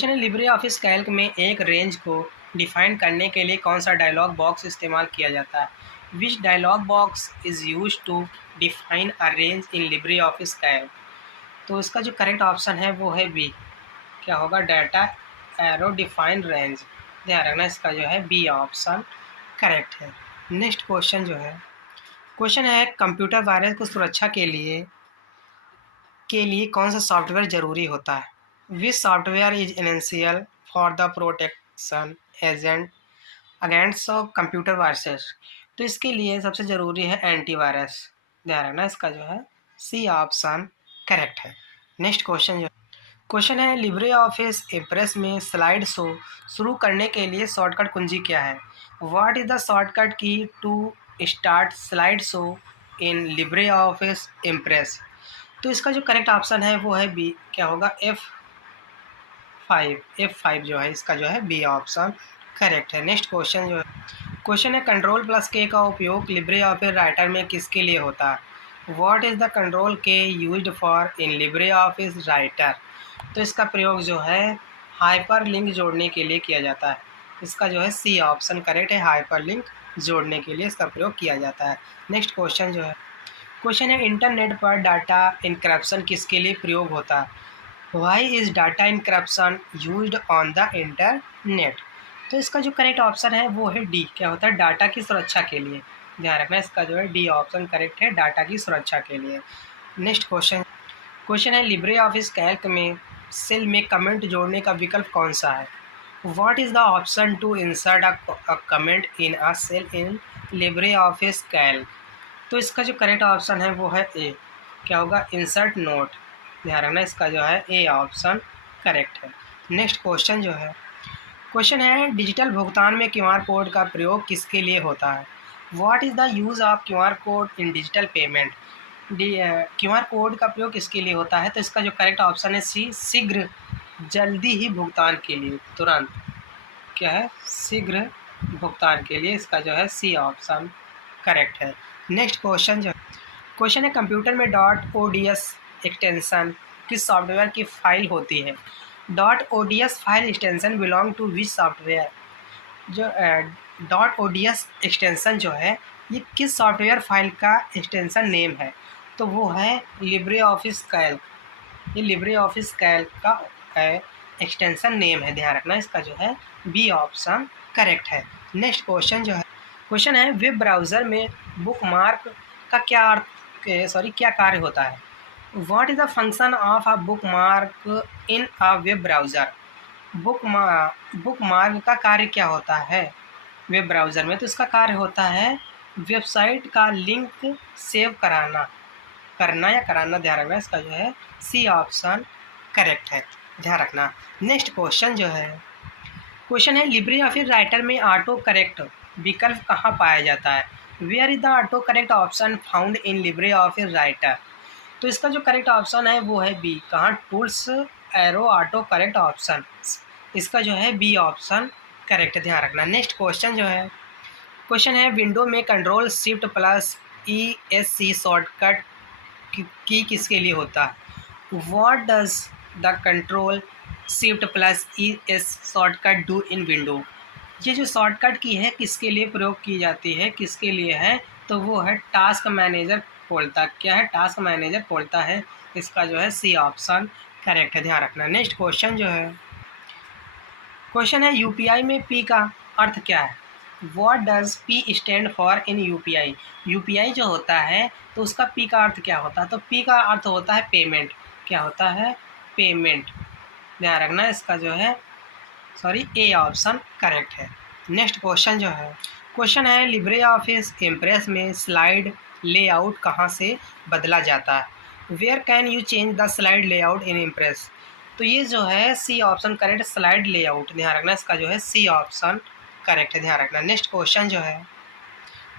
है लिब्रे ऑफिस कैल्क में एक रेंज को डिफाइन करने के लिए कौन सा डायलॉग बॉक्स इस्तेमाल किया जाता है? Which dialog box is use to define a range in LibreOffice Calc? तो इसका जो करेक्ट ऑप्शन है वो है बी, क्या होगा, डाटा एरो डिफाइन रेंज, ध्यान रखना। इसका जो है बी ऑप्शन करेक्ट है। नेक्स्ट क्वेश्चन है कंप्यूटर वायरस को सुरक्षा के लिए कौन सा सॉफ्टवेयर ज़रूरी होता है? Which software is essential for the protection agent against computer viruses? तो इसके लिए सबसे ज़रूरी है एंटीवायरस, ध्यान रखना। इसका जो है सी ऑप्शन करेक्ट है। नेक्स्ट क्वेश्चन है लिब्रे ऑफिस इम्प्रेस में स्लाइड शो शुरू करने के लिए शॉर्टकट कुंजी क्या है? What is the shortcut key to start slide show in LibreOffice Impress? तो इसका जो करेक्ट ऑप्शन है वो है बी, क्या होगा, F5 जो है इसका जो है बी ऑप्शन करेक्ट है। नेक्स्ट क्वेश्चन जो है, क्वेश्चन है कंट्रोल प्लस के का उपयोग लिब्रे ऑफिस राइटर में किसके लिए होता है? व्हाट इज़ द कंट्रोल के used for in LibreOffice Writer? तो इसका प्रयोग जो है हाइपर लिंक जोड़ने के लिए किया जाता है। इसका जो है सी ऑप्शन करेक्ट है, हाइपर लिंक जोड़ने के लिए इसका प्रयोग किया जाता है। नेक्स्ट क्वेश्चन जो है, क्वेश्चन है इंटरनेट पर डाटा इनक्रप्शन किसके लिए प्रयोग होता है? Why is data encryption used on the internet? तो इसका जो करेक्ट ऑप्शन है वो है डी, क्या होता है, डाटा की सुरक्षा के लिए। ध्यान रखना, इसका जो है डी ऑप्शन करेक्ट है, डाटा की सुरक्षा के लिए। नेक्स्ट क्वेश्चन, क्वेश्चन है लिब्रे ऑफिस कैल्क में सेल में कमेंट जोड़ने का विकल्प कौन सा है? What is the option to insert a comment in a cell in LibreOffice Calc? तो इसका जो करेक्ट ऑप्शन है वो है ए, क्या होगा, इंसर्ट नोट। ध्यान रखना, इसका जो है ए ऑप्शन करेक्ट है। नेक्स्ट क्वेश्चन जो है, क्वेश्चन है डिजिटल भुगतान में क्यूआर कोड का प्रयोग किसके लिए होता है? What is the use of QR code in digital payment? QR code का प्रयोग किसके लिए होता है? तो इसका जो करेक्ट ऑप्शन है सी, शीघ्र जल्दी ही भुगतान के लिए, तुरंत, क्या है, शीघ्र भुगतान के लिए, इसका जो है सी ऑप्शन करेक्ट है। नेक्स्ट क्वेश्चन जो, क्वेश्चन है कंप्यूटर में dot O D S extension किस सॉफ्टवेयर की फाइल होती है? Dot O D S file extension belong to which software? जो dot O D S extension जो है ये किस सॉफ्टवेयर फाइल का एक्सटेंशन नेम है? तो वो है लिब्रे ऑफिस कैल्क। ये लिब्रे ऑफिस कैल्क का एक्सटेंशन नेम है। ध्यान रखना, इसका जो है बी ऑप्शन करेक्ट है। नेक्स्ट क्वेश्चन जो है, क्वेश्चन है वेब ब्राउज़र में बुकमार्क का क्या कार्य होता है? What is the function of a bookmark in a web browser? Bookmark का कार्य क्या होता है वेब ब्राउज़र में? तो इसका कार्य होता है वेबसाइट का लिंक सेव करना या कराना। ध्यान रखना, इसका जो है सी ऑप्शन करेक्ट है। ध्यान रखना। नेक्स्ट क्वेश्चन जो है, क्वेश्चन है लिब्रे ऑफिस राइटर में ऑटो करेक्ट विकल्प कहाँ पाया जाता है? Where is the autocorrect option found in LibreOffice Writer? तो इसका जो करेक्ट ऑप्शन है वो है बी, कहाँ, tools arrow auto correct option, इसका जो है बी ऑप्शन करेक्ट है। ध्यान रखना। नेक्स्ट क्वेश्चन जो है, क्वेश्चन है विंडो में control shift plus E S C shortcut key किसके लिए होता है? What does the control shift plus E S shortcut do in window? ये जो शॉर्टकट की है किसके लिए प्रयोग की जाती है, किसके लिए है? तो वो है टास्क मैनेजर खोलता, क्या है, टास्क मैनेजर खोलता है। इसका जो है सी ऑप्शन करेक्ट है। ध्यान रखना। नेक्स्ट क्वेश्चन जो है, क्वेश्चन है यूपीआई में पी का अर्थ क्या है? What does P stand for in UPI? UPI जो होता है तो उसका पी का अर्थ क्या होता है? तो पी का अर्थ होता है पेमेंट। क्या होता है? पेमेंट। ध्यान रखना, इसका जो है ए ऑप्शन करेक्ट है। नेक्स्ट क्वेश्चन जो है, क्वेश्चन है लिब्रे ऑफिस इम्प्रेस में स्लाइड लेआउट कहाँ से बदला जाता है? Where can you change the slide layout in Impress? तो ये जो है C option correct, slide layout. ध्यान रखना, इसका जो है सी ऑप्शन करेक्ट है। ध्यान रखना। नेक्स्ट क्वेश्चन जो है,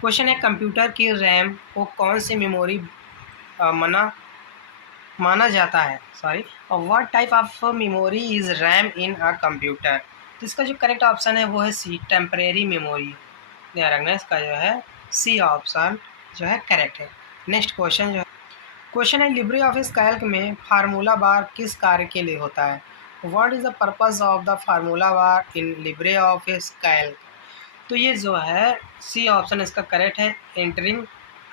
क्वेश्चन है कंप्यूटर की रैम को कौन सी मेमोरी माना जाता है, और what type of memory is RAM in a computer? तो इसका जो करेक्ट ऑप्शन है वो है सी, टेम्परेरी मेमोरी। ध्यान रखना, इसका जो है सी ऑप्शन जो है करेक्ट है। नेक्स्ट क्वेश्चन जो है, क्वेश्चन है लिब्रे ऑफिस कैल्क में फार्मूला बार किस कार्य के लिए होता है? What is the purpose of the formula bar in LibreOffice Calc? तो ये जो है सी ऑप्शन इसका करेक्ट है, एंटरिंग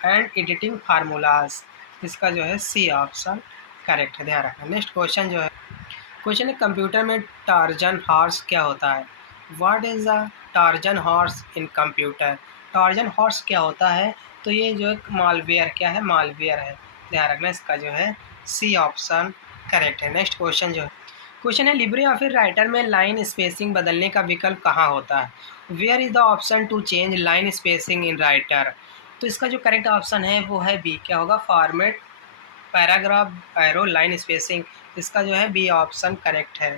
एंड एडिटिंग फार्मूलाज। इसका जो है सी ऑप्शन करेक्ट है। ध्यान रखना। नेक्स्ट क्वेश्चन जो है, क्वेश्चन है कंप्यूटर में टार्जन हॉर्स क्या होता है? What is the torsion horse in computer? Torsion horse क्या होता है? तो ये जो एक मालवेयर, क्या है, मालवेयर है। ध्यान रखना, इसका जो है सी ऑप्शन करेक्ट है। नेक्स्ट क्वेश्चन जो है, क्वेश्चन है लिब्रे ऑफिस राइटर में लाइन स्पेसिंग बदलने का विकल्प कहाँ होता है? Where is the option to change line spacing in writer? तो इसका जो करेक्ट ऑप्शन है वो है बी, क्या होगा, format paragraph arrow line spacing. इसका जो है बी ऑप्शन करेक्ट है।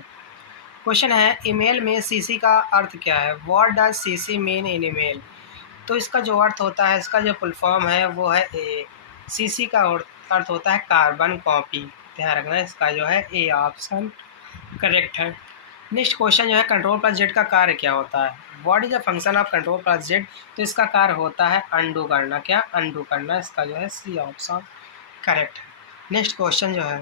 क्वेश्चन है ईमेल में सीसी का अर्थ क्या है? What does CC mean in email? तो इसका जो अर्थ होता है, इसका जो फुल फॉर्म है वो है ए। सीसी का अर्थ होता है कार्बन कॉपी। ध्यान रखना, इसका जो है ए ऑप्शन करेक्ट है। नेक्स्ट क्वेश्चन जो है कंट्रोल प्लस जेड का कार्य क्या होता है? What is the function of control plus Z? तो इसका कार्य होता है अनडू करना। क्या? अनडू करना। इसका जो है सी ऑप्शन करेक्ट है। नेक्स्ट क्वेश्चन जो है,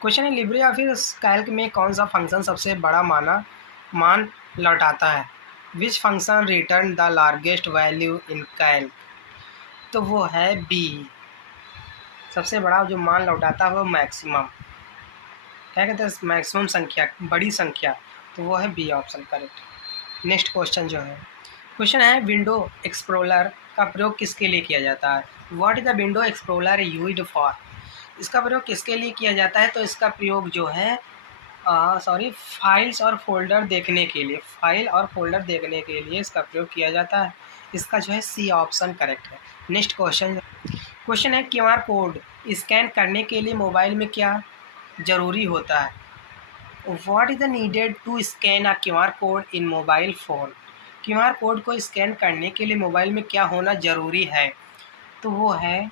क्वेश्चन है लिब्रे ऑफिस कैल्क में कौन सा फंक्शन सबसे बड़ा मान लौटाता है? Which function return the largest value in Calc? तो वो है बी। सबसे बड़ा जो मान लौटाता है वो मैक्सिमम, क्या कहते हैं, मैक्सिमम संख्या, बड़ी संख्या। तो वो है B option correct. Next question जो है, क्वेश्चन है विंडो एक्सप्लोरर का प्रयोग किसके लिए किया जाता है? What is the window explorer used for? इसका प्रयोग किसके लिए किया जाता है? तो इसका प्रयोग जो है फाइल्स और फोल्डर देखने के लिए, फाइल और फोल्डर देखने के लिए इसका प्रयोग किया जाता है। इसका जो है सी ऑप्शन करेक्ट है। नेक्स्ट क्वेश्चन है क्यूआर कोड स्कैन करने के लिए मोबाइल में क्या ज़रूरी होता है? What is the needed to scan a QR code in mobile phone? QR code को स्कैन करने के लिए मोबाइल में क्या होना ज़रूरी है? तो वो है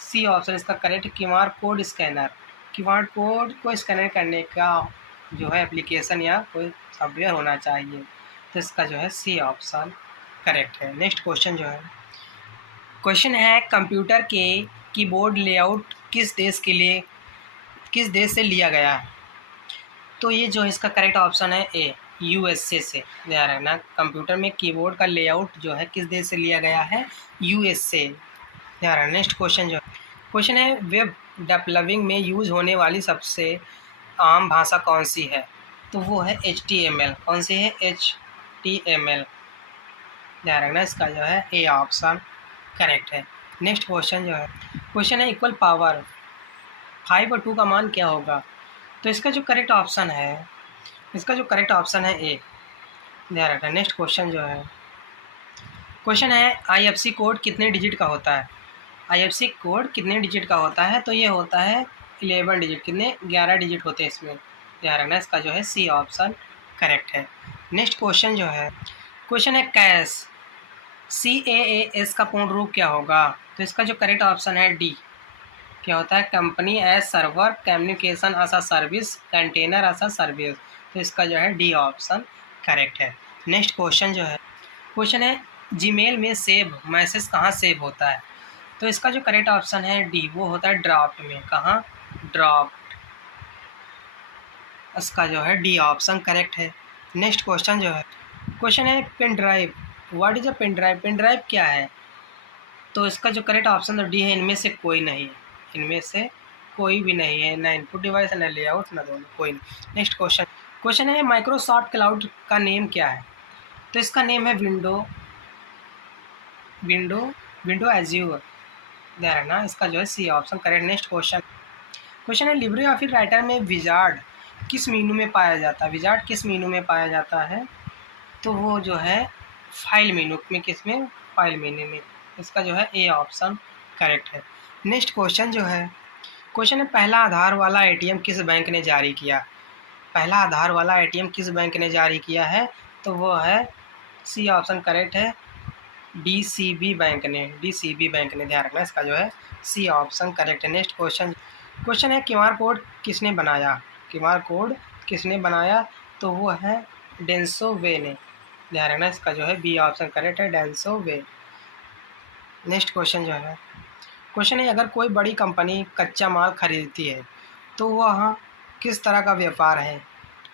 सी ऑप्शन इसका correct, QR code scanner. QR code को स्कैन करने का जो है एप्लीकेशन या कोई सॉफ्टवेयर होना चाहिए। तो इसका जो है सी ऑप्शन करेक्ट है। नेक्स्ट क्वेश्चन जो है, क्वेश्चन है कंप्यूटर के कीबोर्ड लेआउट किस देश से लिया गया है? तो ये जो है इसका करेक्ट ऑप्शन है ए, यूएसए से। ध्यान रखना, कंप्यूटर में कीबोर्ड का लेआउट जो है किस देश से लिया गया है? यूएसए। ध्यान रखना। नेक्स्ट क्वेश्चन जो है, क्वेश्चन है वेब डेवलपिंग में यूज होने वाली सबसे आम भाषा कौन सी है? तो वो है HTML। कौन सी है? HTML। ध्यान रखना, इसका जो है ए ऑप्शन करेक्ट है। नेक्स्ट क्वेश्चन जो है, क्वेश्चन है इक्वल पावर 5 और 2 का मान क्या होगा? तो इसका जो करेक्ट ऑप्शन है, ए। ध्यान रखना। नेक्स्ट क्वेश्चन जो है, क्वेश्चन है IFSC कोड कितने डिजिट का होता है? IFSC कोड कितने डिजिट का होता है? तो ये होता है 11 डिजिट। कितने? 11 डिजिट होते हैं इसमें। ध्यान रखना, इसका जो है सी ऑप्शन करेक्ट है। नेक्स्ट क्वेश्चन जो है, क्वेश्चन है कैश CAAS का पूर्ण रूप क्या होगा? तो इसका जो करेक्ट ऑप्शन है डी, क्या होता है? Company as server, communication as a service, container as a service. तो इसका जो है डी ऑप्शन करेक्ट है। नेक्स्ट क्वेश्चन जो है, क्वेश्चन है जीमेल में सेव मैसेज कहाँ सेव होता है? तो इसका जो करेक्ट ऑप्शन है डी, वो होता है ड्राफ्ट में। कहाँ? ड्राफ्ट। इसका जो है डी ऑप्शन करेक्ट है। नेक्स्ट क्वेश्चन जो है, क्वेश्चन है pen drive. What is a pen drive? Pen drive क्या है? तो इसका जो करेक्ट ऑप्शन तो डी है, इनमें से कोई नहीं है। इनमें से कोई भी नहीं है, ना इनपुट डिवाइस ना लेआउट ना दोनों, कोई नहीं। नेक्स्ट क्वेश्चन है माइक्रोसॉफ्ट क्लाउड का नेम क्या है? तो इसका नेम है विंडो एज्यूर। ध्यान रखना, इसका जो है C option correct. Next question है लिब्रे ऑफिस राइटर में विजार्ड किस मीनू में पाया जाता है? विजार्ड किस मीनू में पाया जाता है? तो वो जो है फाइल मीनू में। किस में? फाइल मीनू में। इसका जो है ए ऑप्शन करेक्ट है। नेक्स्ट क्वेश्चन जो है, क्वेश्चन है पहला आधार वाला ATM किस बैंक ने जारी किया? पहला आधार वाला ATM किस बैंक ने जारी किया है? तो वो है सी ऑप्शन करेक्ट है, DCB बैंक ने। ध्यान रखना, इसका जो है सी ऑप्शन करेक्ट है। नेक्स्ट क्वेश्चन है क्यूआर कोड किसने बनाया? क्यूआर कोड किसने बनाया? तो वो है डेंसो वे ने। ध्यान रखना, इसका जो है बी ऑप्शन करेक्ट है, डेंसो वे। नेक्स्ट क्वेश्चन जो है, क्वेश्चन है अगर कोई बड़ी कंपनी कच्चा माल खरीदती है तो वह किस तरह का व्यापार है?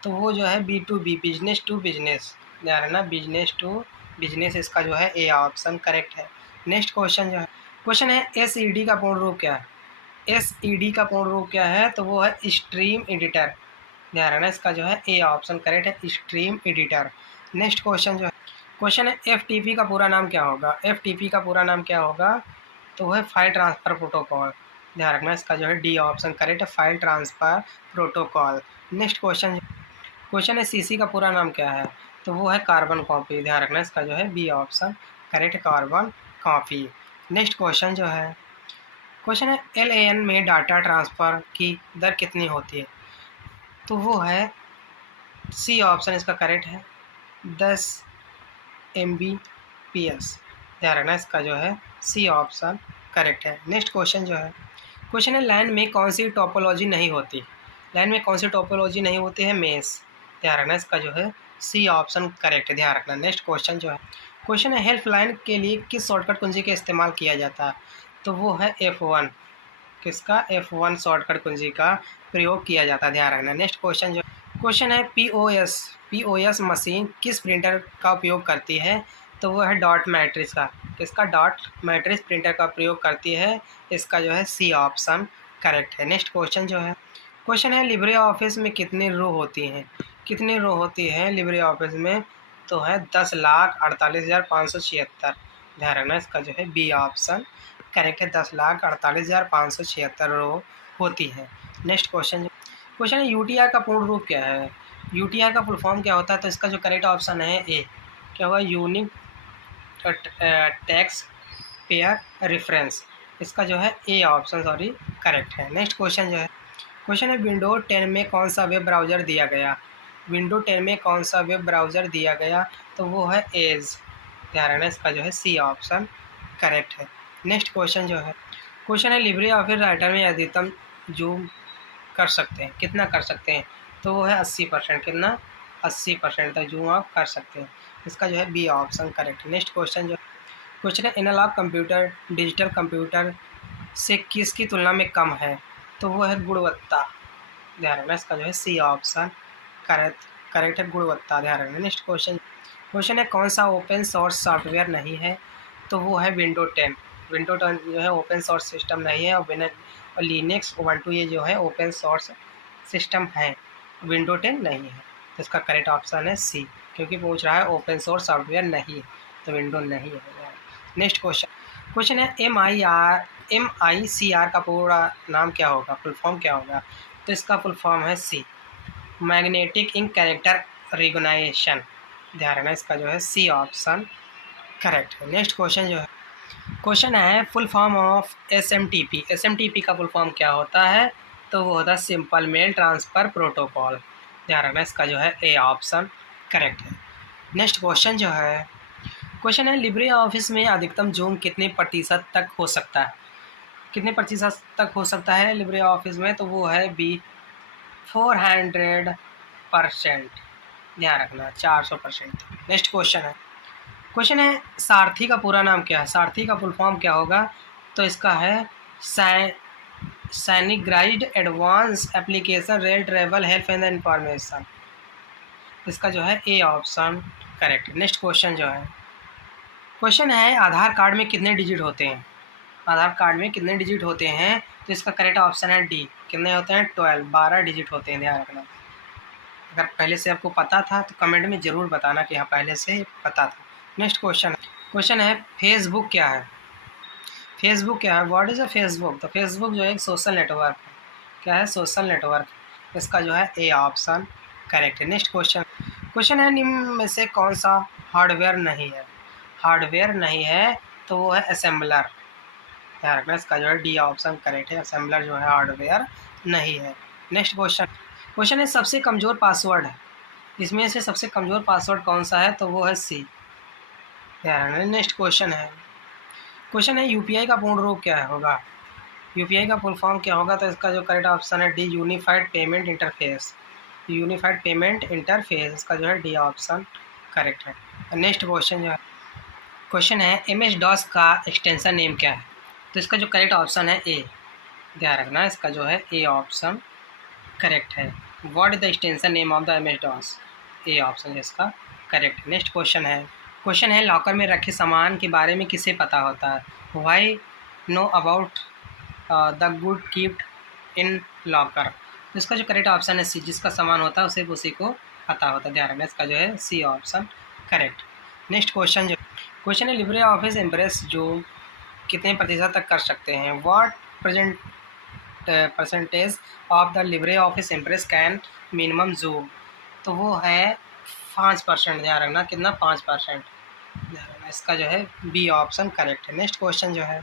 तो वो जो है B2B, बिजनेस टू बिजनेस। ध्यान रखना, बिजनेस टू बिजनेस। इसका जो है ए ऑप्शन करेक्ट है। नेक्स्ट क्वेश्चन जो है, क्वेश्चन है SED का पूर्ण रूप क्या है? SED का पूर्ण रूप क्या है? तो वो है स्ट्रीम एडिटर। ध्यान रखना, इसका जो है ए ऑप्शन करेक्ट है, स्ट्रीम एडिटर। नेक्स्ट क्वेश्चन जो है, क्वेश्चन है FTP का पूरा नाम क्या होगा? FTP का पूरा नाम क्या होगा? तो वो है फाइल ट्रांसफ़र प्रोटोकॉल। ध्यान रखना, इसका जो है डी ऑप्शन करेक्ट है, file transfer protocol. Next question है CC का पूरा नाम क्या है? तो वो है कार्बन कॉपी। ध्यान रखना, इसका जो है B option correct, carbon copy. Next question जो है, क्वेश्चन है LAN में डाटा ट्रांसफ़र की दर कितनी होती है? तो वो है सी ऑप्शन इसका करेक्ट है, 10 Mbps। ध्यान रखना, इसका जो है सी ऑप्शन करेक्ट है। नेक्स्ट क्वेश्चन जो है, क्वेश्चन है लैन में कौन सी टोपोलॉजी नहीं होती? लैन में कौन सी टोपोलॉजी नहीं होती है? मेस। ध्यान रखना, इसका जो है सी ऑप्शन करेक्ट है, ध्यान रखना। नेक्स्ट क्वेश्चन जो है, क्वेश्चन है हेल्पलाइन के लिए किस शॉर्टकट कुंजी का इस्तेमाल किया जाता है? तो वो है F1। किसका? F1 शॉर्टकट कुंजी का प्रयोग किया जाता है, ध्यान रखना। नेक्स्ट क्वेश्चन जो, क्वेश्चन है पीओएस मशीन किस प्रिंटर का उपयोग करती है? तो वो है डॉट मैट्रिक्स का। किसका? डॉट मैट्रिक्स प्रिंटर का प्रयोग करती है, इसका जो है सी ऑप्शन करेक्ट है। नेक्स्ट क्वेश्चन जो है, क्वेश्चन है लिब्रे ऑफिस में कितनी रो होती हैं? कितनी रो होती है लिब्रे ऑफिस में? तो है 10,48,576। ध्यान रखना, इसका जो है बी ऑप्शन करेक्ट है, 10,48,576 रो होती है। नेक्स्ट क्वेश्चन, क्वेश्चन है यूटीआर का पूर्ण रूप क्या है? यूटीआर का फुल फॉर्म क्या होता है? तो इसका जो करेक्ट ऑप्शन है ए। क्या होगा? Unique tax payer reference. इसका जो है ए ऑप्शन करेक्ट है। नेक्स्ट क्वेश्चन जो है, क्वेश्चन है विंडो 10 में कौन सा वेब ब्राउज़र दिया गया? विंडो 10 में कौन सा वेब ब्राउज़र दिया गया? तो वो है एज। ध्यान रखना, इसका जो है सी ऑप्शन करेक्ट है। नेक्स्ट क्वेश्चन जो है, क्वेश्चन है लिब्रे ऑफिस राइटर में अधिकतम जूम कर सकते हैं, कितना कर सकते हैं? तो वो है 80%। कितना? 80% तक जूम आप कर सकते हैं, इसका जो है बी ऑप्शन करेक्ट है। नेक्स्ट क्वेश्चन जो, क्वेश्चन है एनालॉग कंप्यूटर डिजिटल कंप्यूटर से किसकी तुलना में कम है? तो वो है गुणवत्ता। ध्यान रखना, इसका जो है सी ऑप्शन करेक्ट है, गुणवत्ता। ध्यान रखना। नेक्स्ट क्वेश्चन, क्वेश्चन है कौन सा ओपन सोर्स सॉफ्टवेयर नहीं है? तो वो है विंडो 10। विंडो 10 जो है ओपन सोर्स सिस्टम नहीं है, और लिनक्स उबंटू ये जो है ओपन सोर्स सिस्टम है, विंडो 10 नहीं है। तो इसका करेक्ट ऑप्शन है सी, क्योंकि पूछ रहा है ओपन सोर्स सॉफ्टवेयर नहीं है, तो विंडो नहीं है। नेक्स्ट क्वेश्चन, क्वेश्चन है MICR का पूरा नाम क्या होगा? फुल फॉर्म क्या होगा? तो इसका फुल फॉर्म है सी, मैग्नेटिक इंक कैरेक्टर रिकॉग्निशन। ध्यान रखना, इसका जो है सी ऑप्शन करेक्ट है। नेक्स्ट क्वेश्चन जो है, क्वेश्चन है full form of SMTP। SMTP का फुल फॉर्म क्या होता है? तो वो होता है सिंपल मेल ट्रांसफ़र प्रोटोकॉल। ध्यान रखना, इसका जो है ए ऑप्शन करेक्ट है। नेक्स्ट क्वेश्चन जो है, क्वेश्चन है लिब्रे ऑफिस में अधिकतम जूम कितने प्रतिशत तक हो सकता है? कितने प्रतिशत तक हो सकता है लिब्रे ऑफिस में? तो वो है बी, 400%। ध्यान रखना, 400%। नेक्स्ट क्वेश्चन है, क्वेश्चन है सारथी का पूरा नाम क्या है? सारथी का फुल फॉर्म क्या होगा? तो इसका है सैनिग्राइज्ड advance application rail travel help and information. इसका जो है A option correct. Next question जो है, क्वेश्चन है आधार कार्ड में कितने डिजिट होते हैं? आधार कार्ड में कितने डिजिट होते हैं? तो इसका करेक्ट ऑप्शन है डी। कितने होते हैं? 12 डिजिट होते हैं, ध्यान रखना। अगर पहले से आपको पता था तो कमेंट में ज़रूर बताना कि हाँ पहले से पता था। नेक्स्ट क्वेश्चन, क्वेश्चन है फेसबुक क्या है? फेसबुक क्या है? What is a Facebook? तो फेसबुक जो है एक सोशल नेटवर्क है। क्या है? Social network. इसका जो है ए ऑप्शन करेक्ट है। नेक्स्ट क्वेश्चन, क्वेश्चन है निम्न में से कौन सा हार्डवेयर नहीं है? हार्डवेयर नहीं है तो वो है असेंबलर। ध्यान रखना, इसका जो है डी ऑप्शन करेक्ट है, असेंबलर जो है हार्डवेयर नहीं है। नेक्स्ट क्वेश्चन, क्वेश्चन है सबसे कमज़ोर पासवर्ड है, इसमें से सबसे कमज़ोर पासवर्ड कौन सा है? तो वो है सी। ध्यान रखना। नेक्स्ट क्वेश्चन है, क्वेश्चन है यूपीआई का पूर्ण रूप क्या होगा? यूपीआई का फुल फॉर्म क्या होगा? तो इसका जो करेक्ट ऑप्शन है D, unified payment interface. Unified payment interface, इसका जो है डी ऑप्शन करेक्ट है। नेक्स्ट क्वेश्चन जो है, क्वेश्चन है MS-DOS का एक्सटेंशन नेम क्या है? तो इसका जो करेक्ट ऑप्शन है ए। ध्यान रखना, इसका जो है ए ऑप्शन करेक्ट है। What is the extension name of the MS-DOS? A option है इसका करेक्ट। नेक्स्ट क्वेश्चन है, क्वेश्चन है लॉकर में रखे सामान के बारे में किसे पता होता है? Why know about the good keeped in locker. इसका जो करेक्ट ऑप्शन है सी, जिसका सामान होता है उसे उसी को पता होता है। ध्यान रखना, इसका जो है C option correct. Next question जो, क्वेश्चन है लिब्रे ऑफिस इम्प्रेस जो कितने प्रतिशत तक कर सकते हैं? What percentage of the LibreOffice Impress can minimum zoom? तो वो है 5%। ध्यान रखना, कितना? 5%। ध्यान रखना, इसका जो है बी ऑप्शन करेक्ट है। नेक्स्ट क्वेश्चन जो है,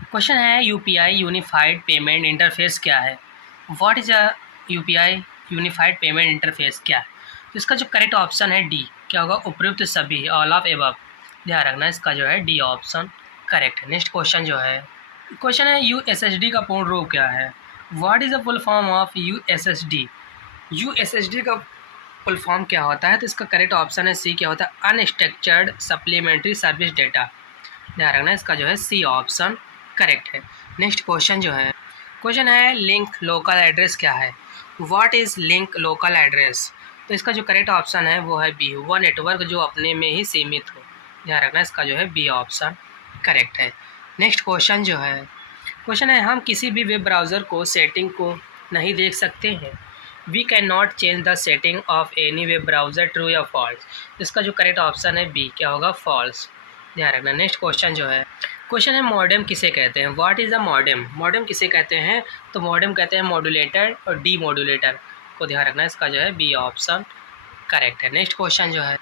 क्वेश्चन है यूपीआई यूनिफाइड पेमेंट इंटरफेस क्या है? What is a UPI unified payment interface क्या है? तो इसका जो करेक्ट ऑप्शन है डी, क्या होगा? उपयुक्त सभी, ऑल ऑफ एबव। ध्यान रखना, इसका जो है डी ऑप्शन करेक्ट है। नेक्स्ट क्वेश्चन जो है, क्वेश्चन है यूएसएसडी का पूर्ण रूप क्या है? What is the full form of USSD? USSD का फुल फॉर्म क्या होता है? तो इसका करेक्ट ऑप्शन है सी, क्या होता है? Unstructured supplementary service data. ध्यान रखना, इसका जो है सी ऑप्शन करेक्ट है। नेक्स्ट क्वेश्चन जो है, क्वेश्चन है लिंक लोकल एड्रेस क्या है? What is link local address? तो इसका जो करेक्ट ऑप्शन है वो है बी, वह नेटवर्क जो अपने में ही सीमित हो। ध्यान रखना, इसका जो है बी ऑप्शन करेक्ट है। नेक्स्ट क्वेश्चन जो है, क्वेश्चन है हम किसी भी वेब ब्राउज़र को सेटिंग को नहीं देख सकते हैं। We can not change the setting of any web browser, true या फॉल्स? इसका जो करेक्ट ऑप्शन है बी, क्या होगा? फॉल्स। ध्यान रखना। नेक्स्ट क्वेश्चन जो है, क्वेश्चन है मॉडेम किसे कहते हैं? What is a modem? Modem किसे कहते हैं? तो मॉडेम कहते हैं मॉड्यूलेटर और डी मॉड्यूलेटर को। ध्यान रखना, इसका जो है बी ऑप्शन करेक्ट है। नेक्स्ट क्वेश्चन जो है,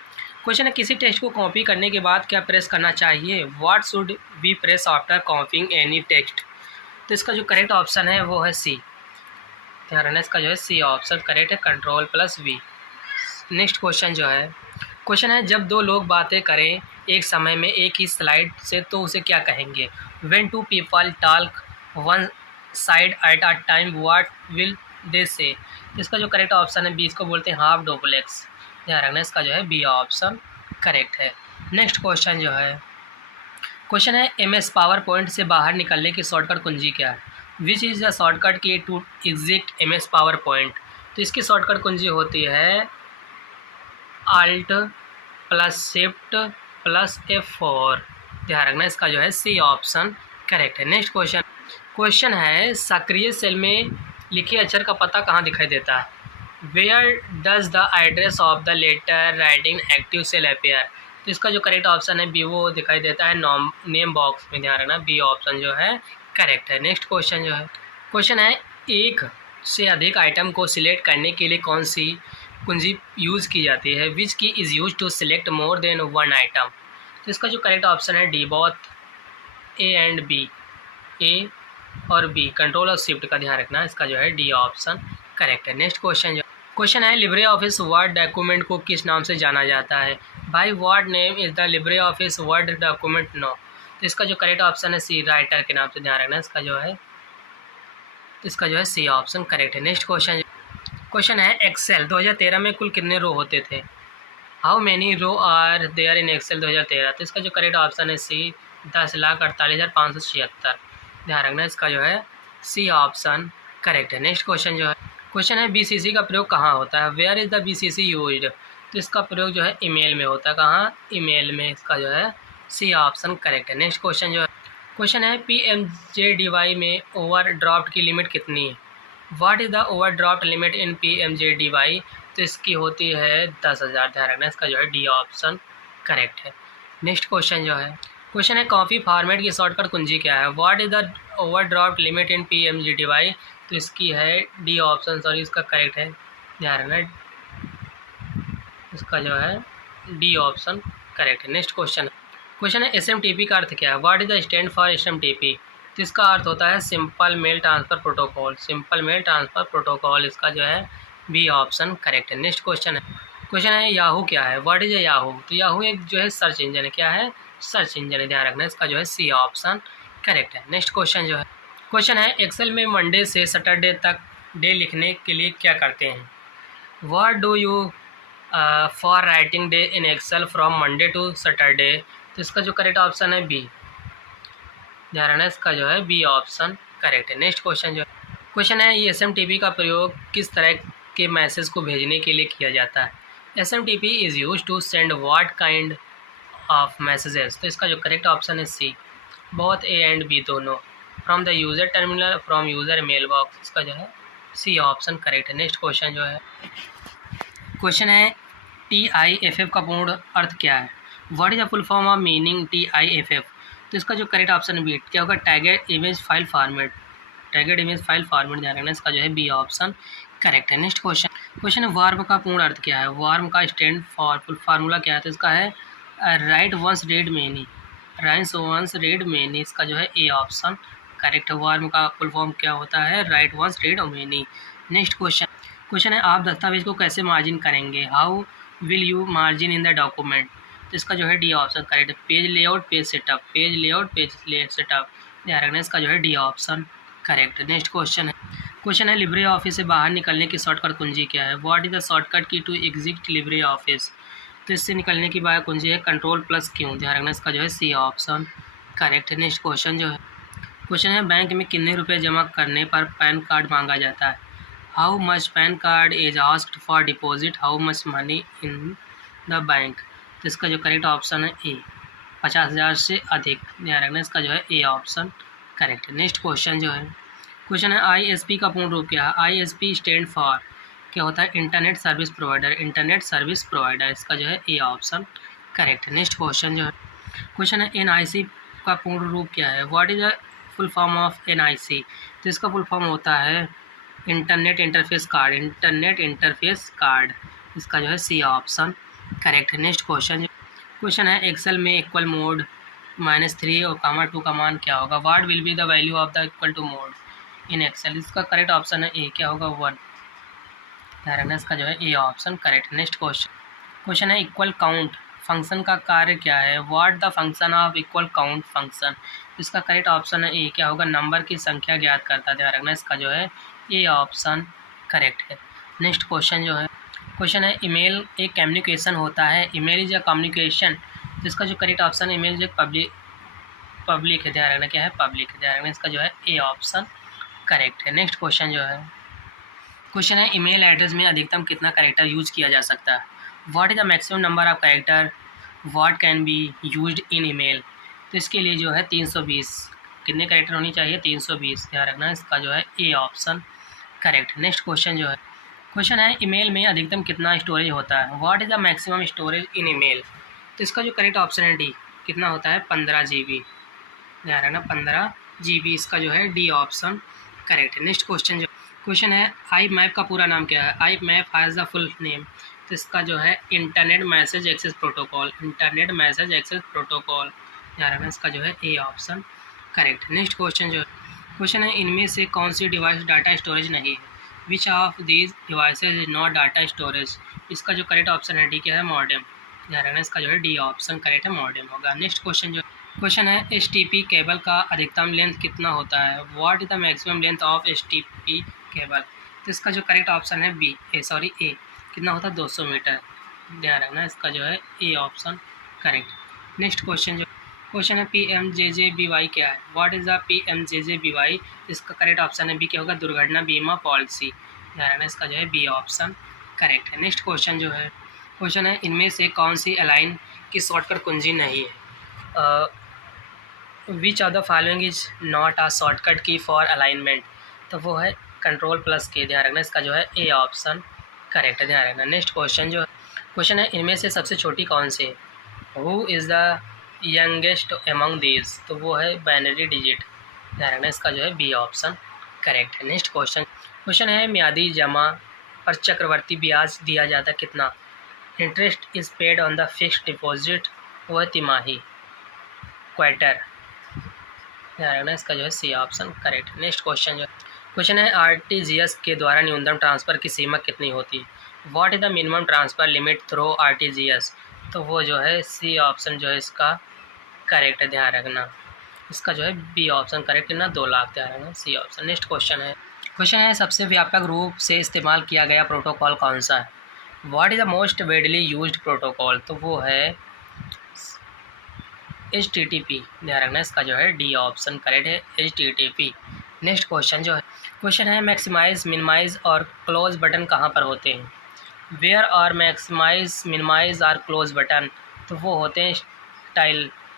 क्वेश्चन है किसी टेक्स्ट को कॉपी करने के बाद क्या प्रेस करना चाहिए? What should we press after copying any text? तो इसका जो करेक्ट ऑप्शन है वो है सी। ध्यान रखना, इसका जो है सी ऑप्शन करेक्ट है, control plus V. Next question जो है, क्वेश्चन है जब दो लोग बातें करें एक समय में एक ही स्लाइड से तो उसे क्या कहेंगे? When two people talk one side at a time what will they say? इसका जो करेक्ट ऑप्शन है बी, इसको बोलते हैं हाफ डुप्लेक्स। ध्यान रखना, इसका जो है बी ऑप्शन करेक्ट है। नेक्स्ट क्वेश्चन जो है, क्वेश्चन है MS पावर पॉइंट से बाहर निकलने की शॉर्टकट कुंजी क्या है? Which is the shortcut key to exit MS PowerPoint? तो इसकी शॉर्टकट कुंजी होती है Alt plus shift plus F4। ध्यान रखना, इसका जो है सी ऑप्शन करेक्ट है। नेक्स्ट क्वेश्चन, क्वेश्चन है सक्रिय सेल में लिखे अक्षर का पता कहाँ दिखाई देता है? Where does the address of the letter writing active cell appear? तो इसका जो करेक्ट ऑप्शन है बी, वो दिखाई देता है नेम बॉक्स में। ध्यान रखना, बी ऑप्शन जो है करेक्ट है। नेक्स्ट क्वेश्चन जो है, क्वेश्चन है एक से अधिक आइटम को सिलेक्ट करने के लिए कौन सी कुंजी यूज़ की जाती है? Which key is use to select more than one item? तो इसका जो करेक्ट ऑप्शन है D, both A and B, A और बी, कंट्रोल और शिफ्ट का। ध्यान रखना, इसका जो है डी ऑप्शन करेक्ट है। नेक्स्ट क्वेश्चन जो, क्वेश्चन है लिब्रे ऑफिस वर्ड डॉक्यूमेंट को किस नाम से जाना जाता है? By what name is the LibreOffice Word document know? तो इसका जो करेक्ट ऑप्शन है सी, राइटर के नाम से। ध्यान रखना, इसका जो है सी ऑप्शन करेक्ट है। नेक्स्ट क्वेश्चन, क्वेश्चन है एक्सेल 2013 में कुल कितने रो होते थे? How many row are there in Excel 2013? तो इसका जो करेक्ट ऑप्शन है सी, 10,48,576। ध्यान रखना, इसका जो है सी ऑप्शन करेक्ट है। नेक्स्ट क्वेश्चन जो है, क्वेश्चन है BCC का प्रयोग कहाँ होता है? Where is the BCC used? तो इसका प्रयोग जो है ईमेल में होता है। कहाँ? ईमेल में। इसका जो है सी ऑप्शन करेक्ट है। नेक्स्ट क्वेश्चन जो है, क्वेश्चन है PMJDY में ओवरड्राफ्ट की लिमिट कितनी है? What is the overdraft limit in PMJDY? तो इसकी होती है 10,000। ध्यान रखना, इसका जो है डी ऑप्शन करेक्ट है। नेक्स्ट क्वेश्चन जो है, क्वेश्चन है कॉपी फॉर्मेट की शॉर्टकट कुंजी क्या है? What is the overdraft limit in PMJDY? तो इसकी है डी ऑप्शन, सॉरी इसका करेक्ट है। ध्यान रखना, इसका जो है डी ऑप्शन करेक्ट है। नेक्स्ट क्वेश्चन, क्वेश्चन है SMTP का अर्थ क्या है? What is the stand for SMTP? तो इसका अर्थ होता है simple mail transfer protocol. Simple mail transfer protocol, इसका जो है बी ऑप्शन करेक्ट है। नेक्स्ट क्वेश्चन है, क्वेश्चन है याहू क्या है? What is Yahoo? तो याहू एक जो है सर्च इंजन है। क्या है? सर्च इंजन है। ध्यान रखना, इसका जो है सी ऑप्शन करेक्ट है। नेक्स्ट क्वेश्चन जो है, क्वेश्चन है एक्सेल में मंडे से सैटरडे तक डे लिखने के लिए क्या करते हैं? What do you for writing day in Excel from Monday to Saturday? तो इसका जो करेक्ट ऑप्शन है बी। ध्यान रखना, इसका जो है बी ऑप्शन करेक्ट है। नेक्स्ट क्वेश्चन जो है, क्वेश्चन है ये SMTP का प्रयोग किस तरह के मैसेज को भेजने के लिए किया जाता है? SMTP is use to send what kind of messages? तो इसका जो करेक्ट ऑप्शन है C, both A and B, दोनों। From the user terminal, from user mail box, इसका जो है सी ऑप्शन करेक्ट है। नेक्स्ट क्वेश्चन जो है, क्वेश्चन है TIFF का पूर्ण अर्थ क्या है? What is the full form of meaning TIFF? तो इसका जो करेक्ट ऑप्शन बी, क्या होगा? Tagged image file format. Tagged image file format. ध्यान रखना, इसका जो है बी ऑप्शन करेक्ट है। नेक्स्ट क्वेश्चन, क्वेश्चन है वार्म का पूर्ण अर्थ क्या है? वार्म का स्टैंड फॉर फुल फार्मूला क्या है? तो इसका है write once read many. Writes once read many, इसका जो है ए ऑप्शन करेक्ट है। वार्म का फुल फॉर्म क्या होता है? Write once read many. Next question है आप दस्तावेज को कैसे मार्जिन करेंगे? How will you margin in the document? तो इसका जो है डी ऑप्शन करेक्ट है। Page layout, page setup, page layout, page setup, ध्यान रखना इसका जो है डी ऑप्शन करेक्ट है। नेक्स्ट क्वेश्चन है लिब्रे ऑफिस से बाहर निकलने की शॉर्टकट कुंजी क्या है? What is the shortcut key to exit Libre office? तो इससे निकलने की बात कुंजी है Ctrl+Q, ध्यान रखना इसका जो है सी ऑप्शन करेक्ट है। नेक्स्ट क्वेश्चन है बैंक में कितने रुपए जमा करने पर पैन कार्ड मांगा जाता है? How much pan card is asked for deposit, how much money in the bank? तो इसका जो करेक्ट ऑप्शन है ए, 50,000 से अधिक, ध्यान रखना इसका जो है ए ऑप्शन करेक्ट है। नेक्स्ट क्वेश्चन है ISP का पूर्ण रूप क्या है? ISP स्टैंड फॉर क्या होता है? Internet service provider, internet service provider, इसका जो है ए ऑप्शन करेक्ट है। नेक्स्ट क्वेश्चन है NIC का पूर्ण रूप क्या है? What is the full form of NIC? तो इसका फुल फॉर्म होता है internet interface card, internet interface card, इसका जो है सी ऑप्शन करेक्ट है। नेक्स्ट क्वेश्चन है एक्सेल में इक्वल मोड -3 और (2) का मान क्या होगा? What will be the value of the equal to mode in Excel? इसका करेक्ट ऑप्शन है ए, क्या होगा? 1, ध्यान रखना इसका जो है A option correct. Next question है इक्वल काउंट फंक्शन का कार्य क्या है? What the function of equal count function? इसका करेक्ट ऑप्शन है ए, क्या होगा? नंबर की संख्या ज्ञात करता है, ध्यान रखना इसका जो है ए ऑप्शन करेक्ट है। नेक्स्ट क्वेश्चन है ईमेल एक कम्युनिकेशन होता है, ईमेल इज अ कम्युनिकेशन, जिसका जो करेक्ट ऑप्शन है ईमेल इज पब्लिक है, ध्यान रखना क्या है? पब्लिक है, ध्यान रखना इसका जो है ए ऑप्शन करेक्ट है। नेक्स्ट क्वेश्चन है ईमेल एड्रेस में अधिकतम कितना कैरेक्टर यूज किया जा सकता है? What is the maximum number of character what can be used in email? तो इसके लिए जो है 320, कितने कैरेक्टर होनी चाहिए? 320, ध्यान रखना इसका जो है A option correct. Next question है ईमेल में अधिकतम कितना स्टोरेज होता है? What is the maximum storage in email? तो इसका जो करेक्ट ऑप्शन है डी, कितना होता है? 15 GB, ध्यान रखना 15 GB, इसका जो है डी ऑप्शन करेक्ट है। नेक्स्ट क्वेश्चन है आई मैप का पूरा नाम क्या है? IMAP has the full name, तो इसका जो है internet message access protocol, internet message access protocol, ध्यान रखना इसका जो है A option correct. Next question है इनमें से कौन सी डिवाइस डाटा स्टोरेज नहीं है? Which of these devices is not data storage? इसका जो करेक्ट ऑप्शन है डी, क्या है? मॉडेम, ध्यान रखना इसका जो है डी ऑप्शन करेक्ट है, मॉडेम होगा। नेक्स्ट क्वेश्चन है STP केबल का अधिकतम लेंथ कितना होता है? What is the maximum length of STP cable? तो इसका जो करेक्ट ऑप्शन है ए, कितना होता है? 200 मीटर, ध्यान रखना इसका जो है A option correct. Next question है PMJJBY क्या है? What is the PMJJBY? इसका करेक्ट ऑप्शन है बी, क्या होगा? दुर्घटना बीमा पॉलिसी, ध्यान रखना इसका जो है बी ऑप्शन करेक्ट है। नेक्स्ट क्वेश्चन है इनमें से कौन सी अलाइन की शॉर्टकट कुंजी नहीं है? Which of the following is not a shortcut की फॉर अलाइनमेंट? तो वो है Ctrl+K, ध्यान रखना इसका जो है ए ऑप्शन करेक्ट है, ध्यान रखना। नेक्स्ट क्वेश्चन है इनमें से सबसे छोटी कौन सी है? Who is the youngest among these? तो वो है बाइनरी डिजिट, ध्यान रखना इसका जो है बी ऑप्शन करेक्ट है। नेक्स्ट क्वेश्चन है मियादी जमा पर चक्रवर्ती ब्याज दिया जाता कितना? Interest is paid on the fixed deposit, वह तिमाही, क्वार्टर, ध्यान रखना इसका जो है C option correct. Next question है RTGS के द्वारा न्यूनतम ट्रांसफ़र की सीमा कितनी होती है? What is the minimum transfer limit through RTGS? तो वो जो है सी ऑप्शन जो है इसका करेक्ट है, ध्यान रखना इसका जो है बी ऑप्शन करेक्ट है ना, 2 लाख, ध्यान रखना सी ऑप्शन। नेक्स्ट क्वेश्चन है सबसे व्यापक रूप से इस्तेमाल किया गया प्रोटोकॉल कौन सा है? What is the most widely used protocol? तो वो है HTTP, ध्यान रखना इसका जो है डी ऑप्शन करेक्ट है, HTTP। नेक्स्ट क्वेश्चन है मैक्सिमाइज, मिनिमाइज और क्लोज बटन कहाँ पर होते हैं? वेयर आर मैक्सिमाइज, मिनिमाइज और क्लोज बटन? तो वो होते हैं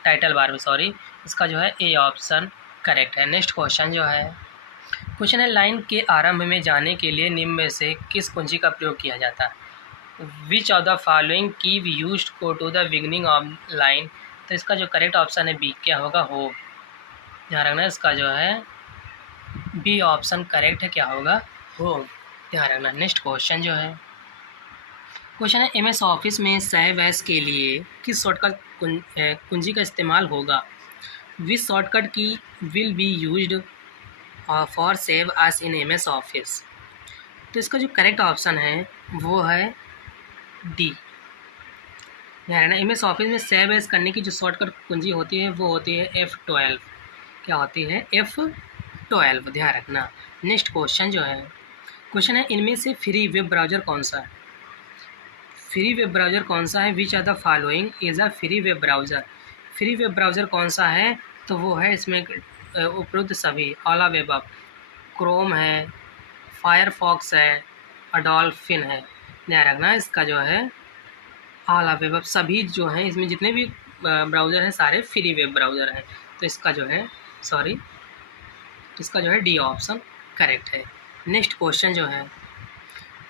टाइटल बार में, सॉरी, इसका जो है ए ऑप्शन करेक्ट है। नेक्स्ट क्वेश्चन है लाइन के आरंभ में जाने के लिए निम्न में से किस कुंजी का प्रयोग किया जाता है? Which of the following key used go to the beginning of line? तो इसका जो करेक्ट ऑप्शन है बी, क्या होगा? हो, ध्यान रखना इसका जो है बी ऑप्शन करेक्ट है, क्या होगा? हो, ध्यान रखना। नेक्स्ट क्वेश्चन है MS ऑफिस में सेव एज के लिए किस शॉर्टकट कुंजी का इस्तेमाल होगा? Which shortcut key will be used for save as in MS office? तो इसका जो करेक्ट ऑप्शन है वो है डी। ध्यान रखना, MS ऑफिस में सेव एज करने की जो शॉर्टकट कुंजी होती है वो होती है F12। क्या होती है? F12। ध्यान रखना। नेक्स्ट क्वेश्चन जो है, क्वेश्चन है इनमें से फ्री वेब ब्राउज़र कौन सा है? फ्री वेब ब्राउज़र कौन सा है? Which are the following is a free web browser? Free web browser कौन सा है? तो वो है इसमें उपलब्ध सभी ऑला वेब अप, क्रोम है, फायरफॉक्स है, अडोल्फिन है। ध्यान रखना, इसका जो है ऑला वेब अप सभी जो हैं, इसमें जितने भी ब्राउज़र हैं सारे फ्री वेब ब्राउज़र हैं। तो इसका जो है इसका जो है डी ऑप्शन करेक्ट है। नेक्स्ट क्वेश्चन जो है,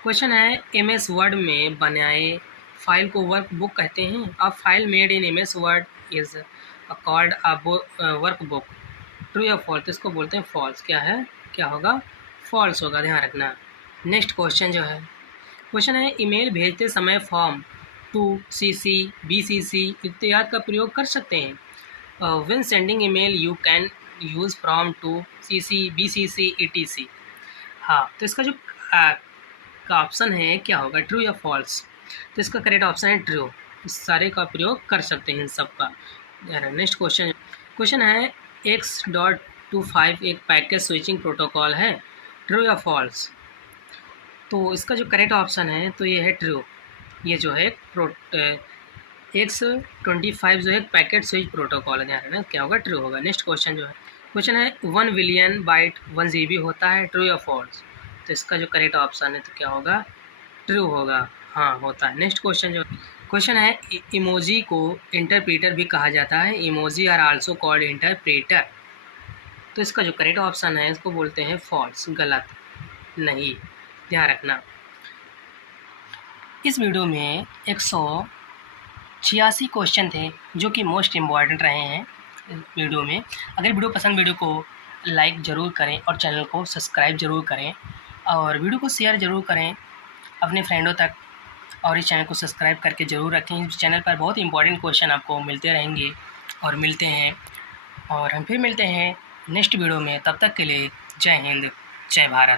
क्वेश्चन है MS वर्ड में बनाए फाइल को वर्क बुक कहते हैं। A file made in MS word is called a work book. True या फॉल्स? तो इसको बोलते हैं फॉल्स। क्या है? क्या होगा? फॉल्स होगा। ध्यान रखना। नेक्स्ट क्वेश्चन जो है, क्वेश्चन है ईमेल भेजते समय फॉर्म टू CC, BCC इत्यादि का प्रयोग कर सकते हैं। When sending email you can use from to CC, BCC ETC। हाँ, तो इसका जो का ऑप्शन है क्या होगा? ट्रू या फॉल्स? तो इसका करेक्ट ऑप्शन है ट्रू। इस सारे का प्रयोग कर सकते हैं इन सब का। नेक्स्ट क्वेश्चन है X.25 एक पैकेट स्विचिंग प्रोटोकॉल है। ट्रू या फॉल्स? तो इसका जो करेक्ट ऑप्शन है तो ये है ट्रू। ये जो है X.25 जो है पैकेट स्विच प्रोटोकॉल है। ध्यान रखना, क्या होगा? ट्रू होगा। नेक्स्ट क्वेश्चन जो है, क्वेश्चन है 1 बिलियन बाइट 1 GB होता है। ट्रू या फॉल्स? तो इसका जो करेक्ट ऑप्शन है तो क्या होगा? ट्रू होगा। हाँ, होता है। नेक्स्ट क्वेश्चन है इमोजी को इंटरप्रेटर भी कहा जाता है। Emoji are also called interpreter. तो इसका जो करेक्ट ऑप्शन है इसको बोलते हैं फॉल्स। गलत नहीं। ध्यान रखना, इस वीडियो में 186 क्वेश्चन थे जो कि मोस्ट इम्पॉर्टेंट रहे हैं वीडियो में। अगर वीडियो को लाइक ज़रूर करें और चैनल को सब्सक्राइब ज़रूर करें और वीडियो को शेयर ज़रूर करें अपने फ्रेंडों तक, और इस चैनल को सब्सक्राइब करके ज़रूर रखें। इस चैनल पर बहुत ही इंपॉर्टेंट क्वेश्चन आपको मिलते रहेंगे और मिलते हैं, और हम फिर मिलते हैं नेक्स्ट वीडियो में। तब तक के लिए जय हिंद, जय भारत।